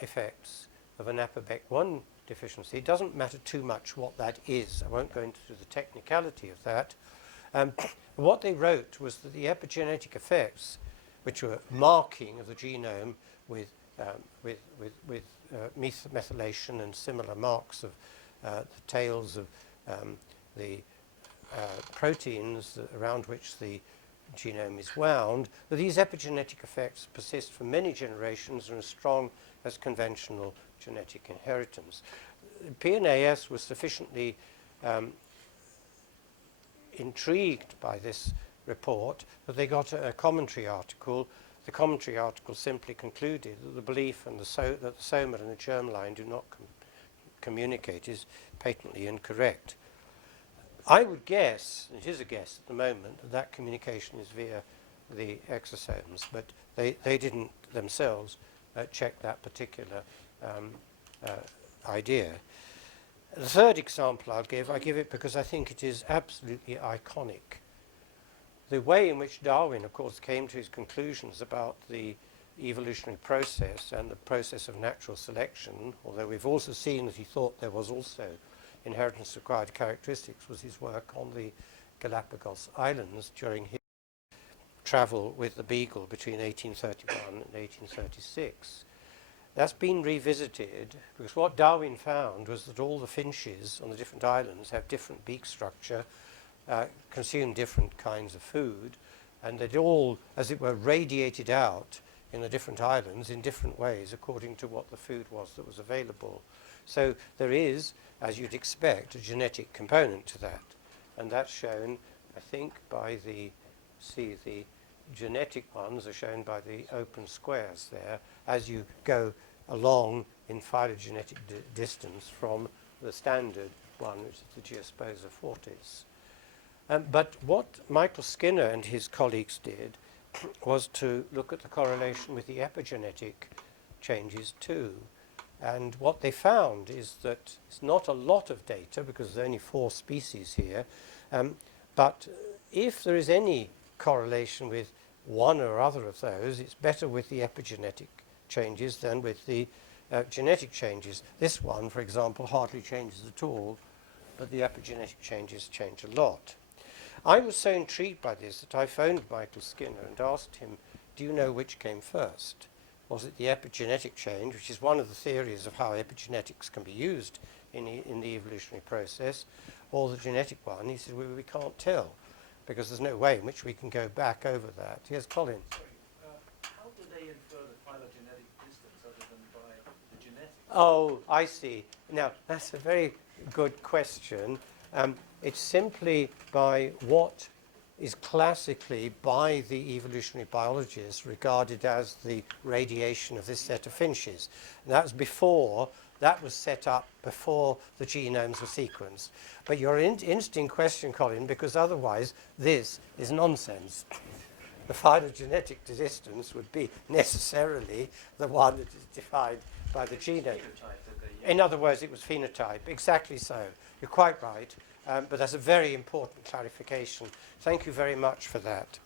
effects of an ApoBec1 deficiency. It doesn't matter too much what that is. I won't go into the technicality of that. What they wrote was that the epigenetic effects, which were marking of the genome with methylation and similar marks of the tails of the proteins around which the genome is wound, that these epigenetic effects persist for many generations and are as strong as conventional genetic inheritance. PNAS was sufficiently intrigued by this report that they got a commentary article. The commentary article simply concluded that the belief and that the soma and the germline do not communicate is patently incorrect. I would guess, and it is a guess at the moment, that communication is via the exosomes, but they didn't themselves check that particular idea. The third example I give it because I think it is absolutely iconic. The way in which Darwin, of course, came to his conclusions about the evolutionary process and the process of natural selection, although we've also seen that he thought there was also inheritance acquired characteristics, was his work on the Galapagos Islands during his travel with the Beagle between 1831 and 1836. That's been revisited because what Darwin found was that all the finches on the different islands have different beak structure, consume different kinds of food, and they'd all, as it were, radiated out in the different islands in different ways according to what the food was that was available. So there is, as you'd expect, a genetic component to that. And that's shown, I think, by the genetic ones are shown by the open squares there as you go along in phylogenetic distance from the standard one, which is the Geosposa fortis. But what Michael Skinner and his colleagues did was to look at the correlation with the epigenetic changes too. And what they found is that it's not a lot of data because there's only 4 species here, but if there is any correlation with one or other of those, it's better with the epigenetic changes than with the genetic changes. This one, for example, hardly changes at all, but the epigenetic changes change a lot. I was so intrigued by this that I phoned Michael Skinner and asked him, do you know which came first? Was it the epigenetic change, which is one of the theories of how epigenetics can be used in the evolutionary process, or the genetic one? He said, well, we can't tell, because there's no way in which we can go back over that. Here's Colin. Sorry, how do they infer the phylogenetic distance other than by the genetics? Oh, I see. Now, that's a very good question. It's simply by what is classically, by the evolutionary biologists, regarded as the radiation of this set of finches. And that was before, that was set up before the genomes were sequenced. But you're an interesting question, Colin, because otherwise this is nonsense. The phylogenetic distance would be necessarily the one that is defined by the genome. In other words, it was phenotype. Exactly so. You're quite right. But that's a very important clarification. Thank you very much for that.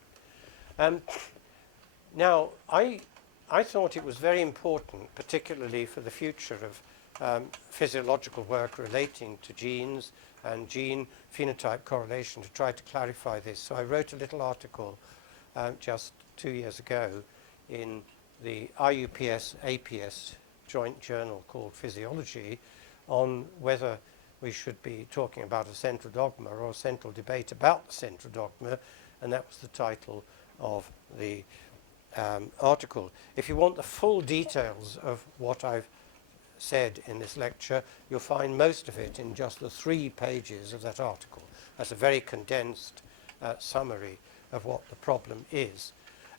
Now, I thought it was very important, particularly for the future of physiological work relating to genes and gene phenotype correlation, to try to clarify this. So I wrote a little article just 2 years ago in the IUPS-APS joint journal called Physiology on whether we should be talking about a central dogma or a central debate about the central dogma, and that was the title of the article. If you want the full details of what I've said in this lecture, you'll find most of it in just the 3 pages of that article. That's a very condensed summary of what the problem is.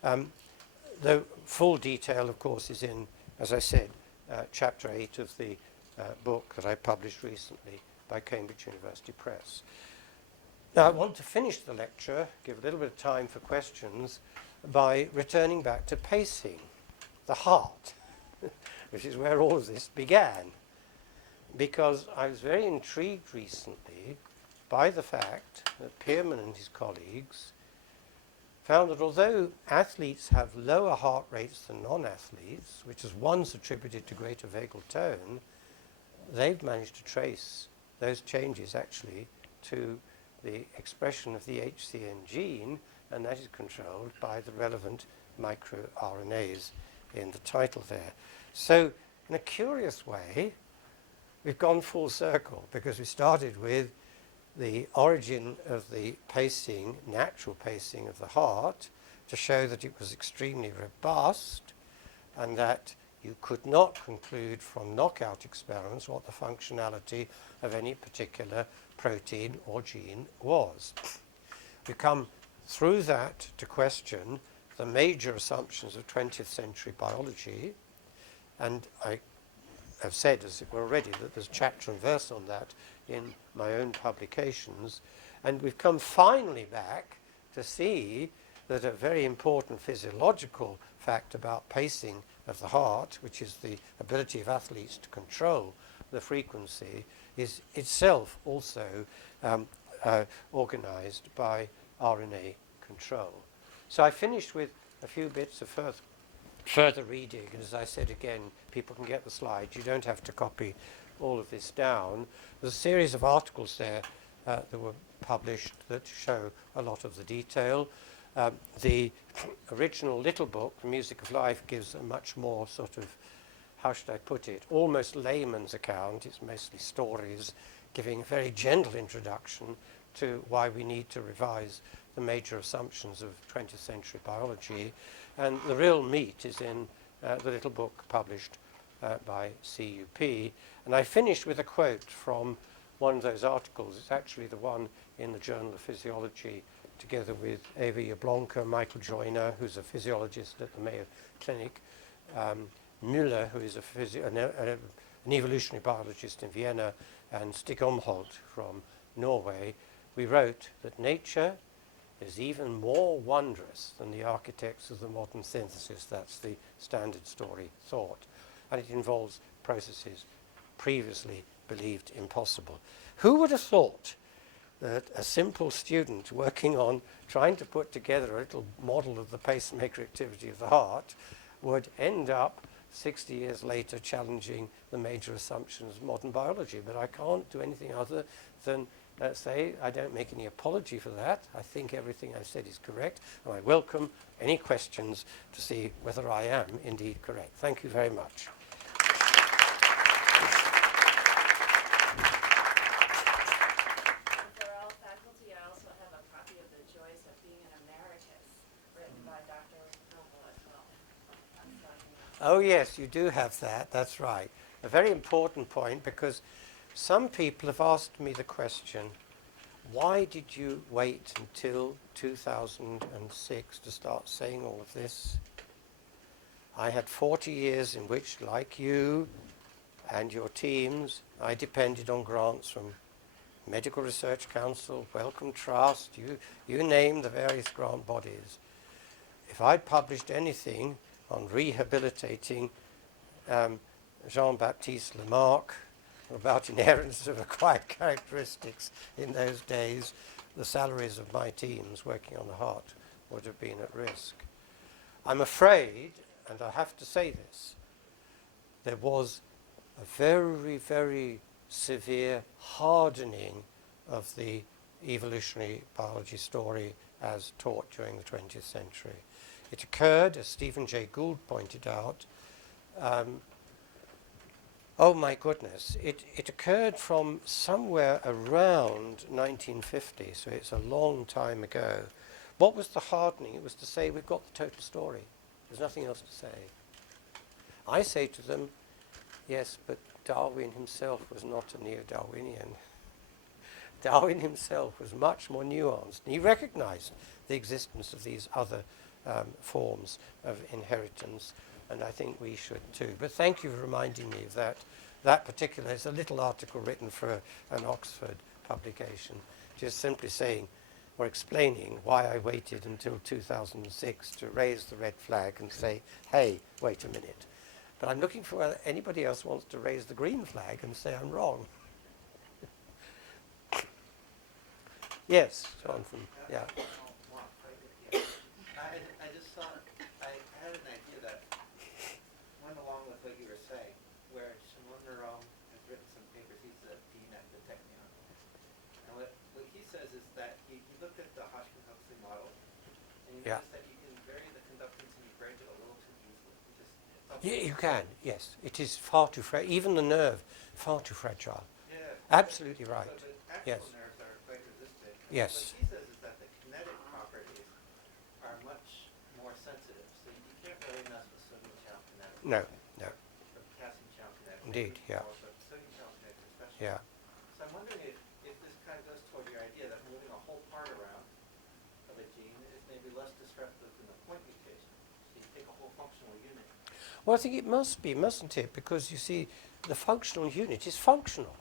The full detail, of course, is in, as I said, chapter 8 of the book that I published recently by Cambridge University Press. Now, I want to finish the lecture, give a little bit of time for questions, by returning back to pacing, the heart, which is where all of this began. Because I was very intrigued recently by the fact that Pearman and his colleagues found that although athletes have lower heart rates than non-athletes, which is once attributed to greater vagal tone, they've managed to trace those changes actually to the expression of the HCN gene, and that is controlled by the relevant microRNAs in the title there. So in a curious way, we've gone full circle, because we started with the origin of the pacing, natural pacing of the heart, to show that it was extremely robust and that you could not conclude from knockout experiments what the functionality of any particular protein or gene was. We come through that to question the major assumptions of 20th century biology, and I have said, as it were already, that there's chapter and verse on that in my own publications, and we've come finally back to see that a very important physiological fact about pacing of the heart, which is the ability of athletes to control the frequency, is itself also organized by RNA control. So I finished with a few bits of further reading, and as I said again, people can get the slides. You don't have to copy all of this down. There's a series of articles there that were published that show a lot of the detail. The original little book, The Music of Life, gives a much more sort of, how should I put it, almost layman's account. It's mostly stories, giving a very gentle introduction to why we need to revise the major assumptions of 20th century biology. And the real meat is in the little book published by CUP. And I finished with a quote from one of those articles. It's actually the one in the Journal of Physiology, together with Eva Jablonka, Michael Joyner, who's a physiologist at the Mayo Clinic, Müller, who is an evolutionary biologist in Vienna, and Stig Omholt from Norway. We wrote that nature is even more wondrous than the architects of the modern synthesis. That's the standard story thought. And it involves processes previously believed impossible. Who would have thought that a simple student working on trying to put together a little model of the pacemaker activity of the heart would end up 60 years later challenging the major assumptions of modern biology? But I can't do anything other than say I don't make any apology for that. I think everything I've said is correct, and I welcome any questions to see whether I am indeed correct. Thank you very much. For all faculty, I also have a copy of the Joyce Oh yes, you do have that, that's right. A very important point, because some people have asked me the question, why did you wait until 2006 to start saying all of this? I had 40 years in which, like you and your teams, I depended on grants from Medical Research Council, Wellcome Trust, you name the various grant bodies. If I'd published anything on rehabilitating Jean-Baptiste Lamarck, about inheritance of acquired characteristics in those days, the salaries of my teams working on the heart would have been at risk. I'm afraid, and I have to say this, there was a very, very severe hardening of the evolutionary biology story as taught during the 20th century. It occurred, as Stephen Jay Gould pointed out, oh my goodness, it occurred from somewhere around 1950, so it's a long time ago. What was the hardening? It was to say we've got the total story. There's nothing else to say. I say to them, yes, but Darwin himself was not a neo-Darwinian. Darwin himself was much more nuanced. He recognized the existence of these other forms of inheritance, and I think we should too. But thank you for reminding me of that. That particular, it's a little article written for an Oxford publication, just simply saying or explaining why I waited until 2006 to raise the red flag and say, hey, wait a minute. But I'm looking for whether anybody else wants to raise the green flag and say I'm wrong. Yes, Jonathan. Yeah. I just thought, I had an idea that went along with what you were saying, where Shimon Rome has written some papers. He's the dean at the Technion. And what he says is that he looked at the Hodgkin-Huxley model, and he noticed that you can vary the conductance and you break it a little too easily. Yeah, you can, yes. It is far too fragile. Even the nerve, far too fragile. Yeah. Absolutely right. So the actual Yes. nerves are quite resistant. Yes. What he says is that the kinetic properties are much more sensitive. So you can't really mess with sodium channel kinetics. No, no. Or potassium channel kinetics. Indeed, yeah. But sodium channel kinetics especially. Yeah. So I'm wondering if this kind of goes toward your idea that moving a whole part around of a gene is maybe less disruptive than the point mutation. So you take a whole functional unit. Well, I think it must be, mustn't it? Because you see, the functional unit is functional.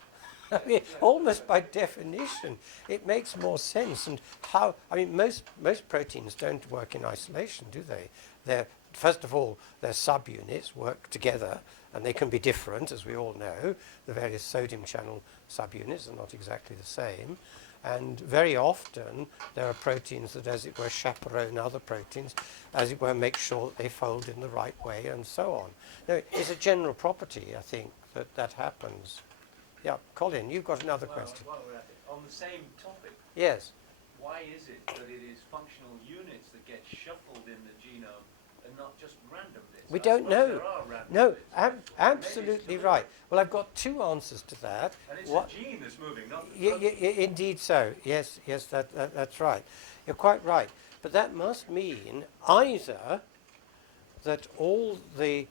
I mean, almost by definition, it makes more sense. And how? I mean, most proteins don't work in isolation, do they? They're, first of all, their subunits work together, and they can be different, as we all know. The various sodium channel subunits are not exactly the same. And very often, there are proteins that, as it were, chaperone other proteins, as it were, make sure that they fold in the right way, and so on. No, it's a general property, I think, that happens. Yeah, Colin, you've got another question. Well, on the same topic, Yes. why is it that it is functional units that get shuffled in the genome and not just random bits? We I don't suppose know. There are random No, bits, but maybe it's absolutely deliberate. right. Well, I've got two answers to that. And it's What- the gene that's moving, not the protein. Indeed so. Yes, that's right. You're quite right. But that must mean either that all the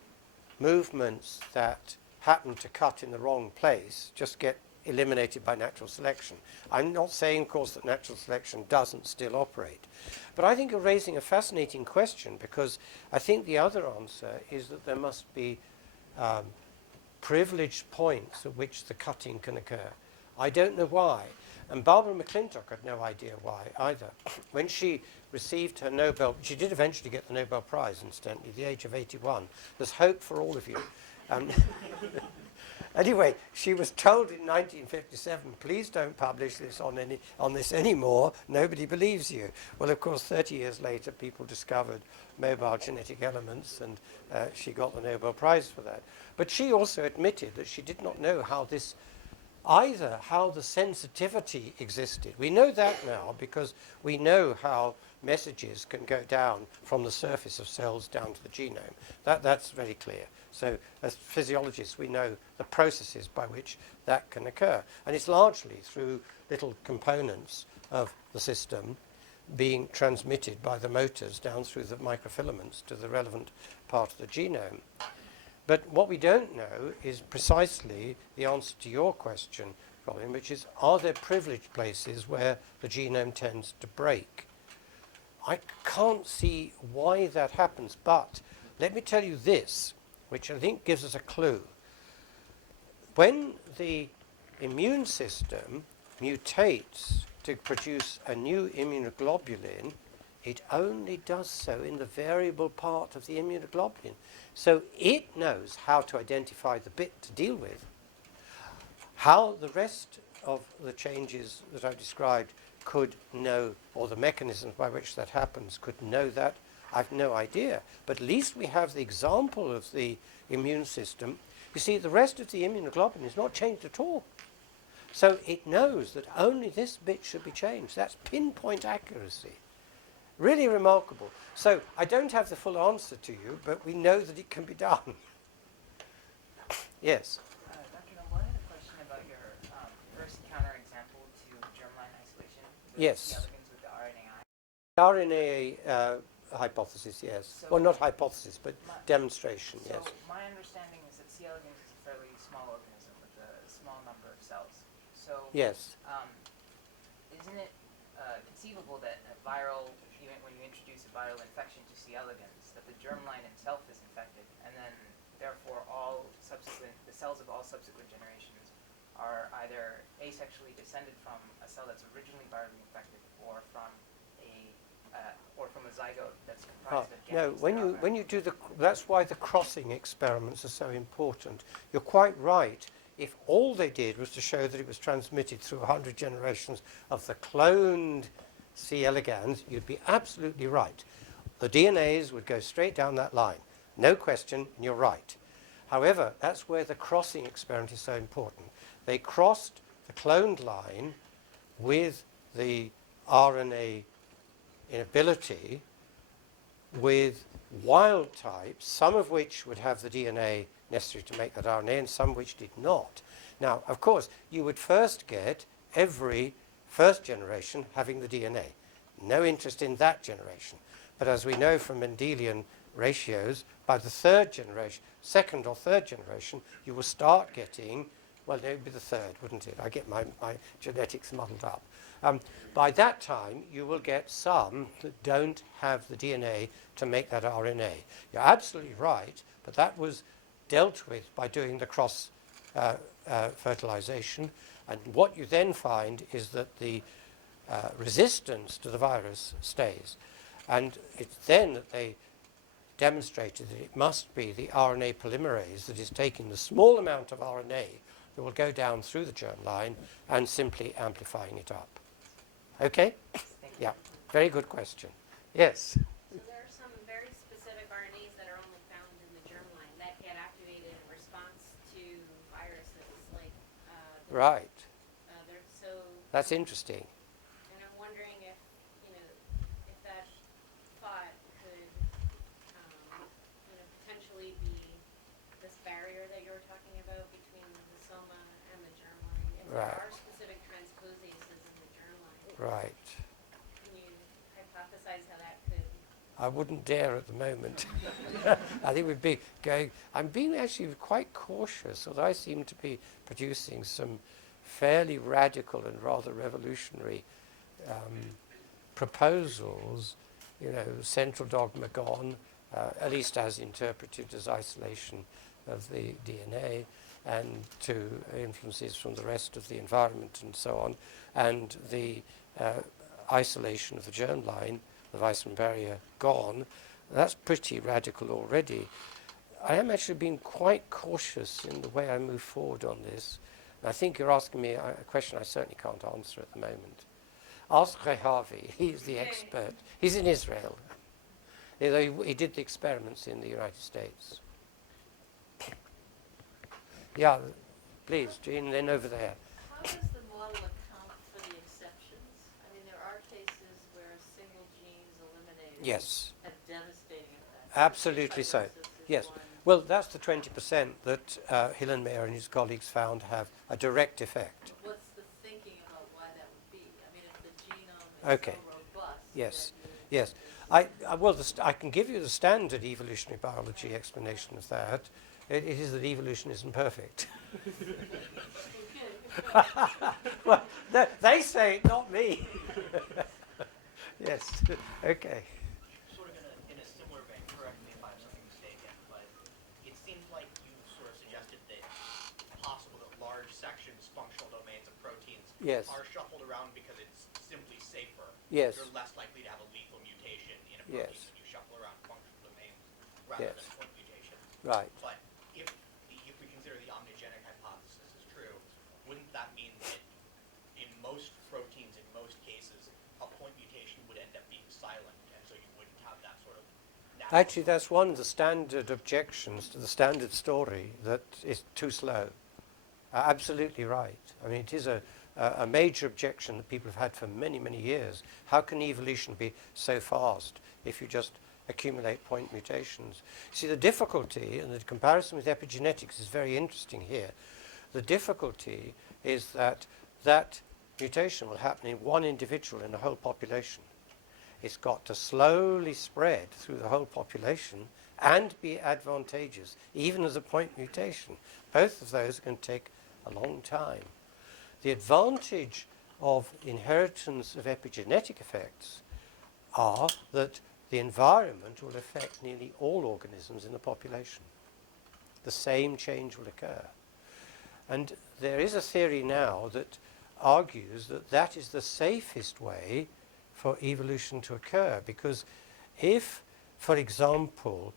movements that happen to cut in the wrong place just get eliminated by natural selection. I'm not saying, of course, that natural selection doesn't still operate. But I think you're raising a fascinating question, because I think the other answer is that there must be privileged points at which the cutting can occur. I don't know why. And Barbara McClintock had no idea why either. When she received her Nobel, she did eventually get the Nobel Prize, incidentally, at the age of 81. There's hope for all of you. Anyway, she was told in 1957, please don't publish this on this anymore. Nobody believes you. Well, of course, 30 years later, people discovered mobile genetic elements, and she got the Nobel Prize for that. But she also admitted that she did not know how the sensitivity existed. We know that now because we know how messages can go down from the surface of cells down to the genome. That's very clear. So as physiologists, we know the processes by which that can occur. And it's largely through little components of the system being transmitted by the motors down through the microfilaments to the relevant part of the genome. But what we don't know is precisely the answer to your question, Colin, which is, are there privileged places where the genome tends to break? I can't see why that happens, but let me tell you this, which I think gives us a clue. When the immune system mutates to produce a new immunoglobulin, it only does so in the variable part of the immunoglobulin. So it knows how to identify the bit to deal with. How the rest of the changes that I've described could know, or the mechanisms by which that happens could know that, I've no idea. But at least we have the example of the immune system. You see, the rest of the immunoglobulin is not changed at all. So it knows that only this bit should be changed. That's pinpoint accuracy. Really remarkable. So I don't have the full answer to you, but we know that it can be done. Yes? Dr. Noble, I had a question about your first counterexample to germline isolation. Yes. C. elegans with the RNAi. RNA hypothesis, yes. So well, not hypothesis, but demonstration, So yes. my understanding is that C. elegans is a fairly small organism with a small number of cells. So Yes. isn't it conceivable that a viral, even when you introduce a viral infection to C. elegans, that the germline itself is infected, and then therefore the cells of all subsequent generations are either asexually descended from a cell that's originally virally infected, or from a zygote that's comprised of No, gametes when you do that's why the crossing experiments are so important. You're quite right. If all they did was to show that it was transmitted through 100 generations of the cloned C. elegans, you'd be absolutely right. The DNAs would go straight down that line. No question, and you're right. However, that's where the crossing experiment is so important. They crossed the cloned line with the RNA inability with wild types, some of which would have the DNA necessary to make that RNA and some which did not. Now, of course, you would first get every first generation having the DNA. No interest in that generation. But as we know from Mendelian ratios, by the third generation, second or third generation, you will start getting, well, it would be the third, wouldn't it? I get my genetics muddled up. By that time, you will get some that don't have the DNA to make that RNA. You're absolutely right, but that was dealt with by doing the cross fertilization. And what you then find is that the resistance to the virus stays. And it's then that they demonstrated that it must be the RNA polymerase that is taking the small amount of RNA that will go down through the germline and simply amplifying it up. Okay? Yeah, very good question. Yes? So there are some very specific RNAs that are only found in the germline that get activated in response to viruses, like Right. so. That's interesting. And I'm wondering if if that thought could potentially be this barrier that you were talking about between the soma and the germline. If there Right. are specific transposases in the germline, Right. can you hypothesize how that could? I wouldn't dare at the moment. I think we'd be going. I'm being actually quite cautious, although I seem to be producing some fairly radical and rather revolutionary proposals. Central dogma gone, at least as interpreted as isolation of the DNA, and to influences from the rest of the environment and so on, and the isolation of the germline, the Weissman barrier gone. That's pretty radical already. I am actually being quite cautious in the way I move forward on this. And I think you're asking me a question I certainly can't answer at the moment. Ask Rehavi, he's the expert. He's in Israel. He did the experiments in the United States. Yeah, please, Jean, then over there. How does the model account for the exceptions? I mean, there are cases where a single gene is eliminated. Yes. Had devastating effects. Absolutely so. Fibrosis is Yes. one. Well, that's the 20% that Hillenmeyer and his colleagues found have a direct effect. What's the thinking about why that would be? I mean, if the genome is Okay. so robust. Yes. that you- Yes. I can give you the standard evolutionary biology explanation of that, it is that evolution isn't perfect. Okay. Well, they say it, not me. Yes, okay. Sort of in a similar vein, correct me if I'm something mistaken, but it seems like you sort of suggested that it's possible that large sections, functional domains of proteins Yes. are shuffled around because it's simply safer. Yes. You're less likely to have a lethal mutation in a protein Yes. when you shuffle around functional domains rather Yes. than point mutation. Right. But if we consider the omnigenic hypothesis as true, wouldn't that mean that in most proteins, in most cases, a point mutation would end up being silent, and so you wouldn't have that sort of natural... Actually, that's one of the standard objections to the standard story, that it's too slow. Absolutely right. I mean, it is a major objection that people have had for many, many years. How can evolution be so fast if you just accumulate point mutations? See, the difficulty, and the comparison with epigenetics is very interesting here. The difficulty is that that mutation will happen in one individual in a whole population. It's got to slowly spread through the whole population and be advantageous, even as a point mutation. Both of those are going to take a long time. The advantage of inheritance of epigenetic effects are that the environment will affect nearly all organisms in the population. The same change will occur. And there is a theory now that argues that that is the safest way for evolution to occur, because if, for example,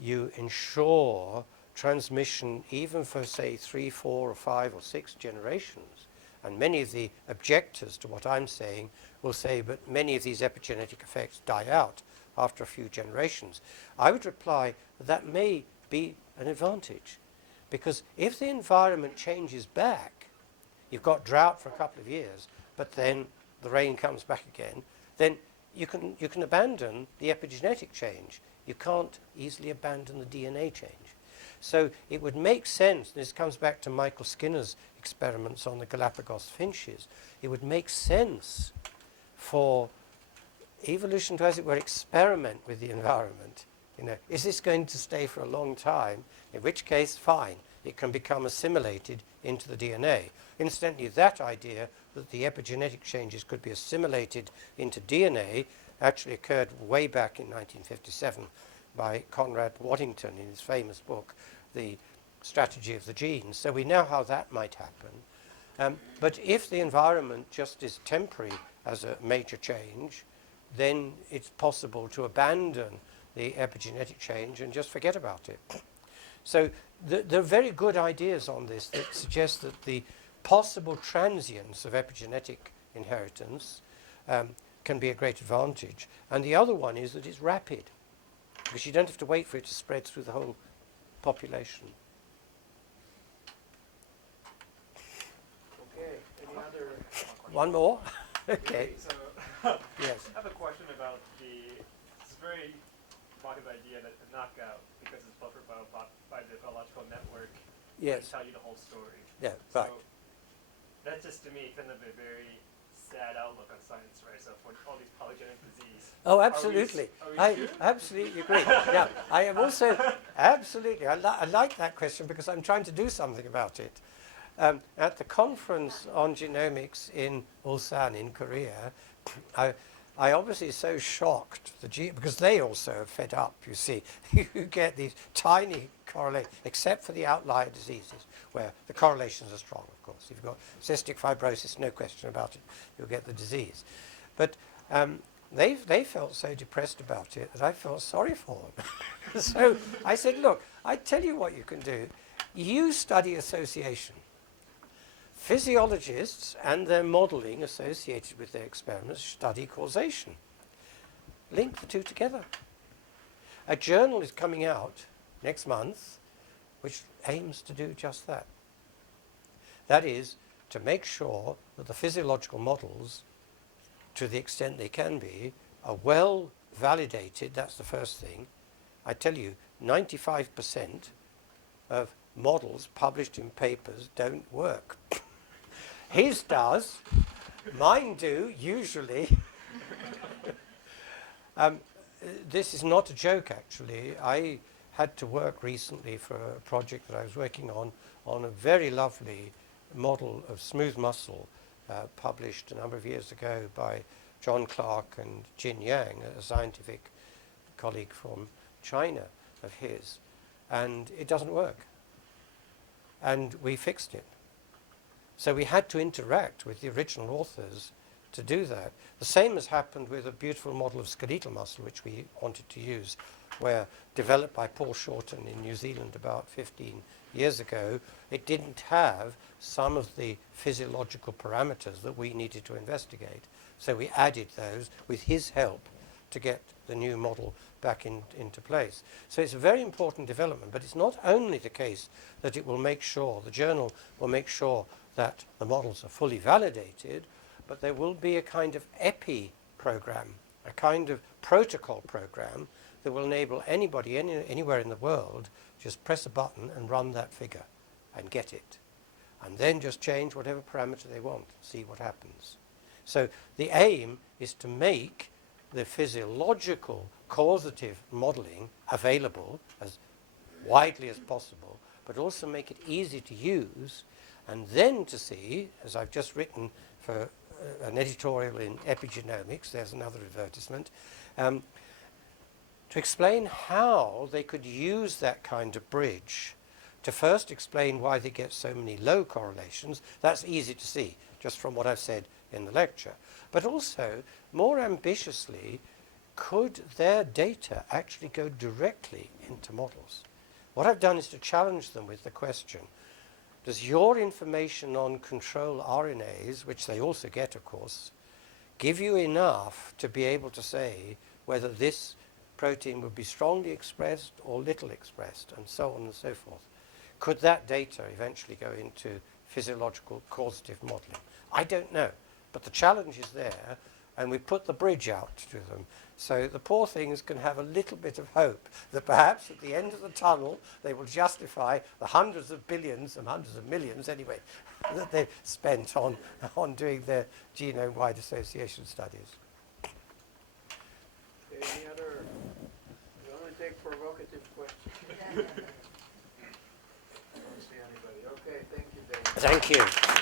you ensure transmission even for, say, 3, 4, or 5, or 6 generations, and many of the objectors to what I'm saying will say, but many of these epigenetic effects die out after a few generations, I would reply that may be an advantage. Because if the environment changes back, you've got drought for a couple of years, but then the rain comes back again, then you can abandon the epigenetic change. You can't easily abandon the DNA change. So it would make sense, and this comes back to Michael Skinner's experiments on the Galapagos finches, it would make sense for evolution to, as it were, experiment with the environment. You know, is this going to stay for a long time? In which case, fine, it can become assimilated into the DNA. Incidentally, that idea that the epigenetic changes could be assimilated into DNA actually occurred way back in 1957 by Conrad Waddington in his famous book, The Strategy of the Genes. So we know how that might happen. But if the environment just is temporary as a major change, then it's possible to abandon the epigenetic change and just forget about it. So there are very good ideas on this that suggest that the possible transience of epigenetic inheritance can be a great advantage. And the other one is that it's rapid, because you don't have to wait for it to spread through the whole population. Okay, any other? One more? Okay. So, Yes. I have a question about this very provocative idea that the knockout, because it's buffered by the biological network, Yes. can tell you the whole story. Yeah, So right. that's just, to me, kind of a very sad outlook on science, right? So for all these polygenic disease. Oh, absolutely. Are we I sure? absolutely agree. Now, I am also absolutely. I like that question because I'm trying to do something about it. At the conference on genomics in Ulsan in Korea, I obviously so shocked because they also are fed up. You see, you get these tiny correlations, except for the outlier diseases where the correlations are strong. Of course, if you've got cystic fibrosis, no question about it, you'll get the disease. But they felt so depressed about it that I felt sorry for them. So I said, look, I tell you what you can do. You study association. Physiologists and their modeling associated with their experiments study causation. Link the two together. A journal is coming out next month which aims to do just that. That is, to make sure that the physiological models, to the extent they can be, are well validated. That's the first thing. I tell you, 95% of models published in papers don't work. His does, mine do, usually. This is not a joke, actually. I had to work recently for a project that I was working on a very lovely model of smooth muscle published a number of years ago by John Clark and Jin Yang, a scientific colleague from China of his, and it doesn't work. And we fixed it. So we had to interact with the original authors to do that. The same has happened with a beautiful model of skeletal muscle, which we wanted to use, where developed by Paul Shorten in New Zealand about 15 years ago, it didn't have some of the physiological parameters that we needed to investigate. So we added those with his help to get the new model back into place. So it's a very important development, but it's not only the case that it will make sure, the journal will make sure that the models are fully validated, but there will be a kind of epi program, a kind of protocol program that will enable anybody anywhere in the world just press a button and run that figure and get it. And then just change whatever parameter they want, see what happens. So the aim is to make the physiological causative modeling available as widely as possible, but also make it easy to use, and then to see, as I've just written for an editorial in Epigenomics, there's another advertisement, to explain how they could use that kind of bridge to first explain why they get so many low correlations. That's easy to see just from what I've said in the lecture. But also, more ambitiously, could their data actually go directly into models? What I've done is to challenge them with the question, does your information on control RNAs, which they also get, of course, give you enough to be able to say whether this protein would be strongly expressed or little expressed, and so on and so forth? Could that data eventually go into physiological causative modeling? I don't know, but the challenge is there, and we put the bridge out to them. So the poor things can have a little bit of hope that perhaps at the end of the tunnel they will justify the hundreds of billions and hundreds of millions anyway that they've spent on doing their genome-wide association studies. Any other? We only take provocative questions. I don't see anybody. Okay, thank you, Denis. Thank you.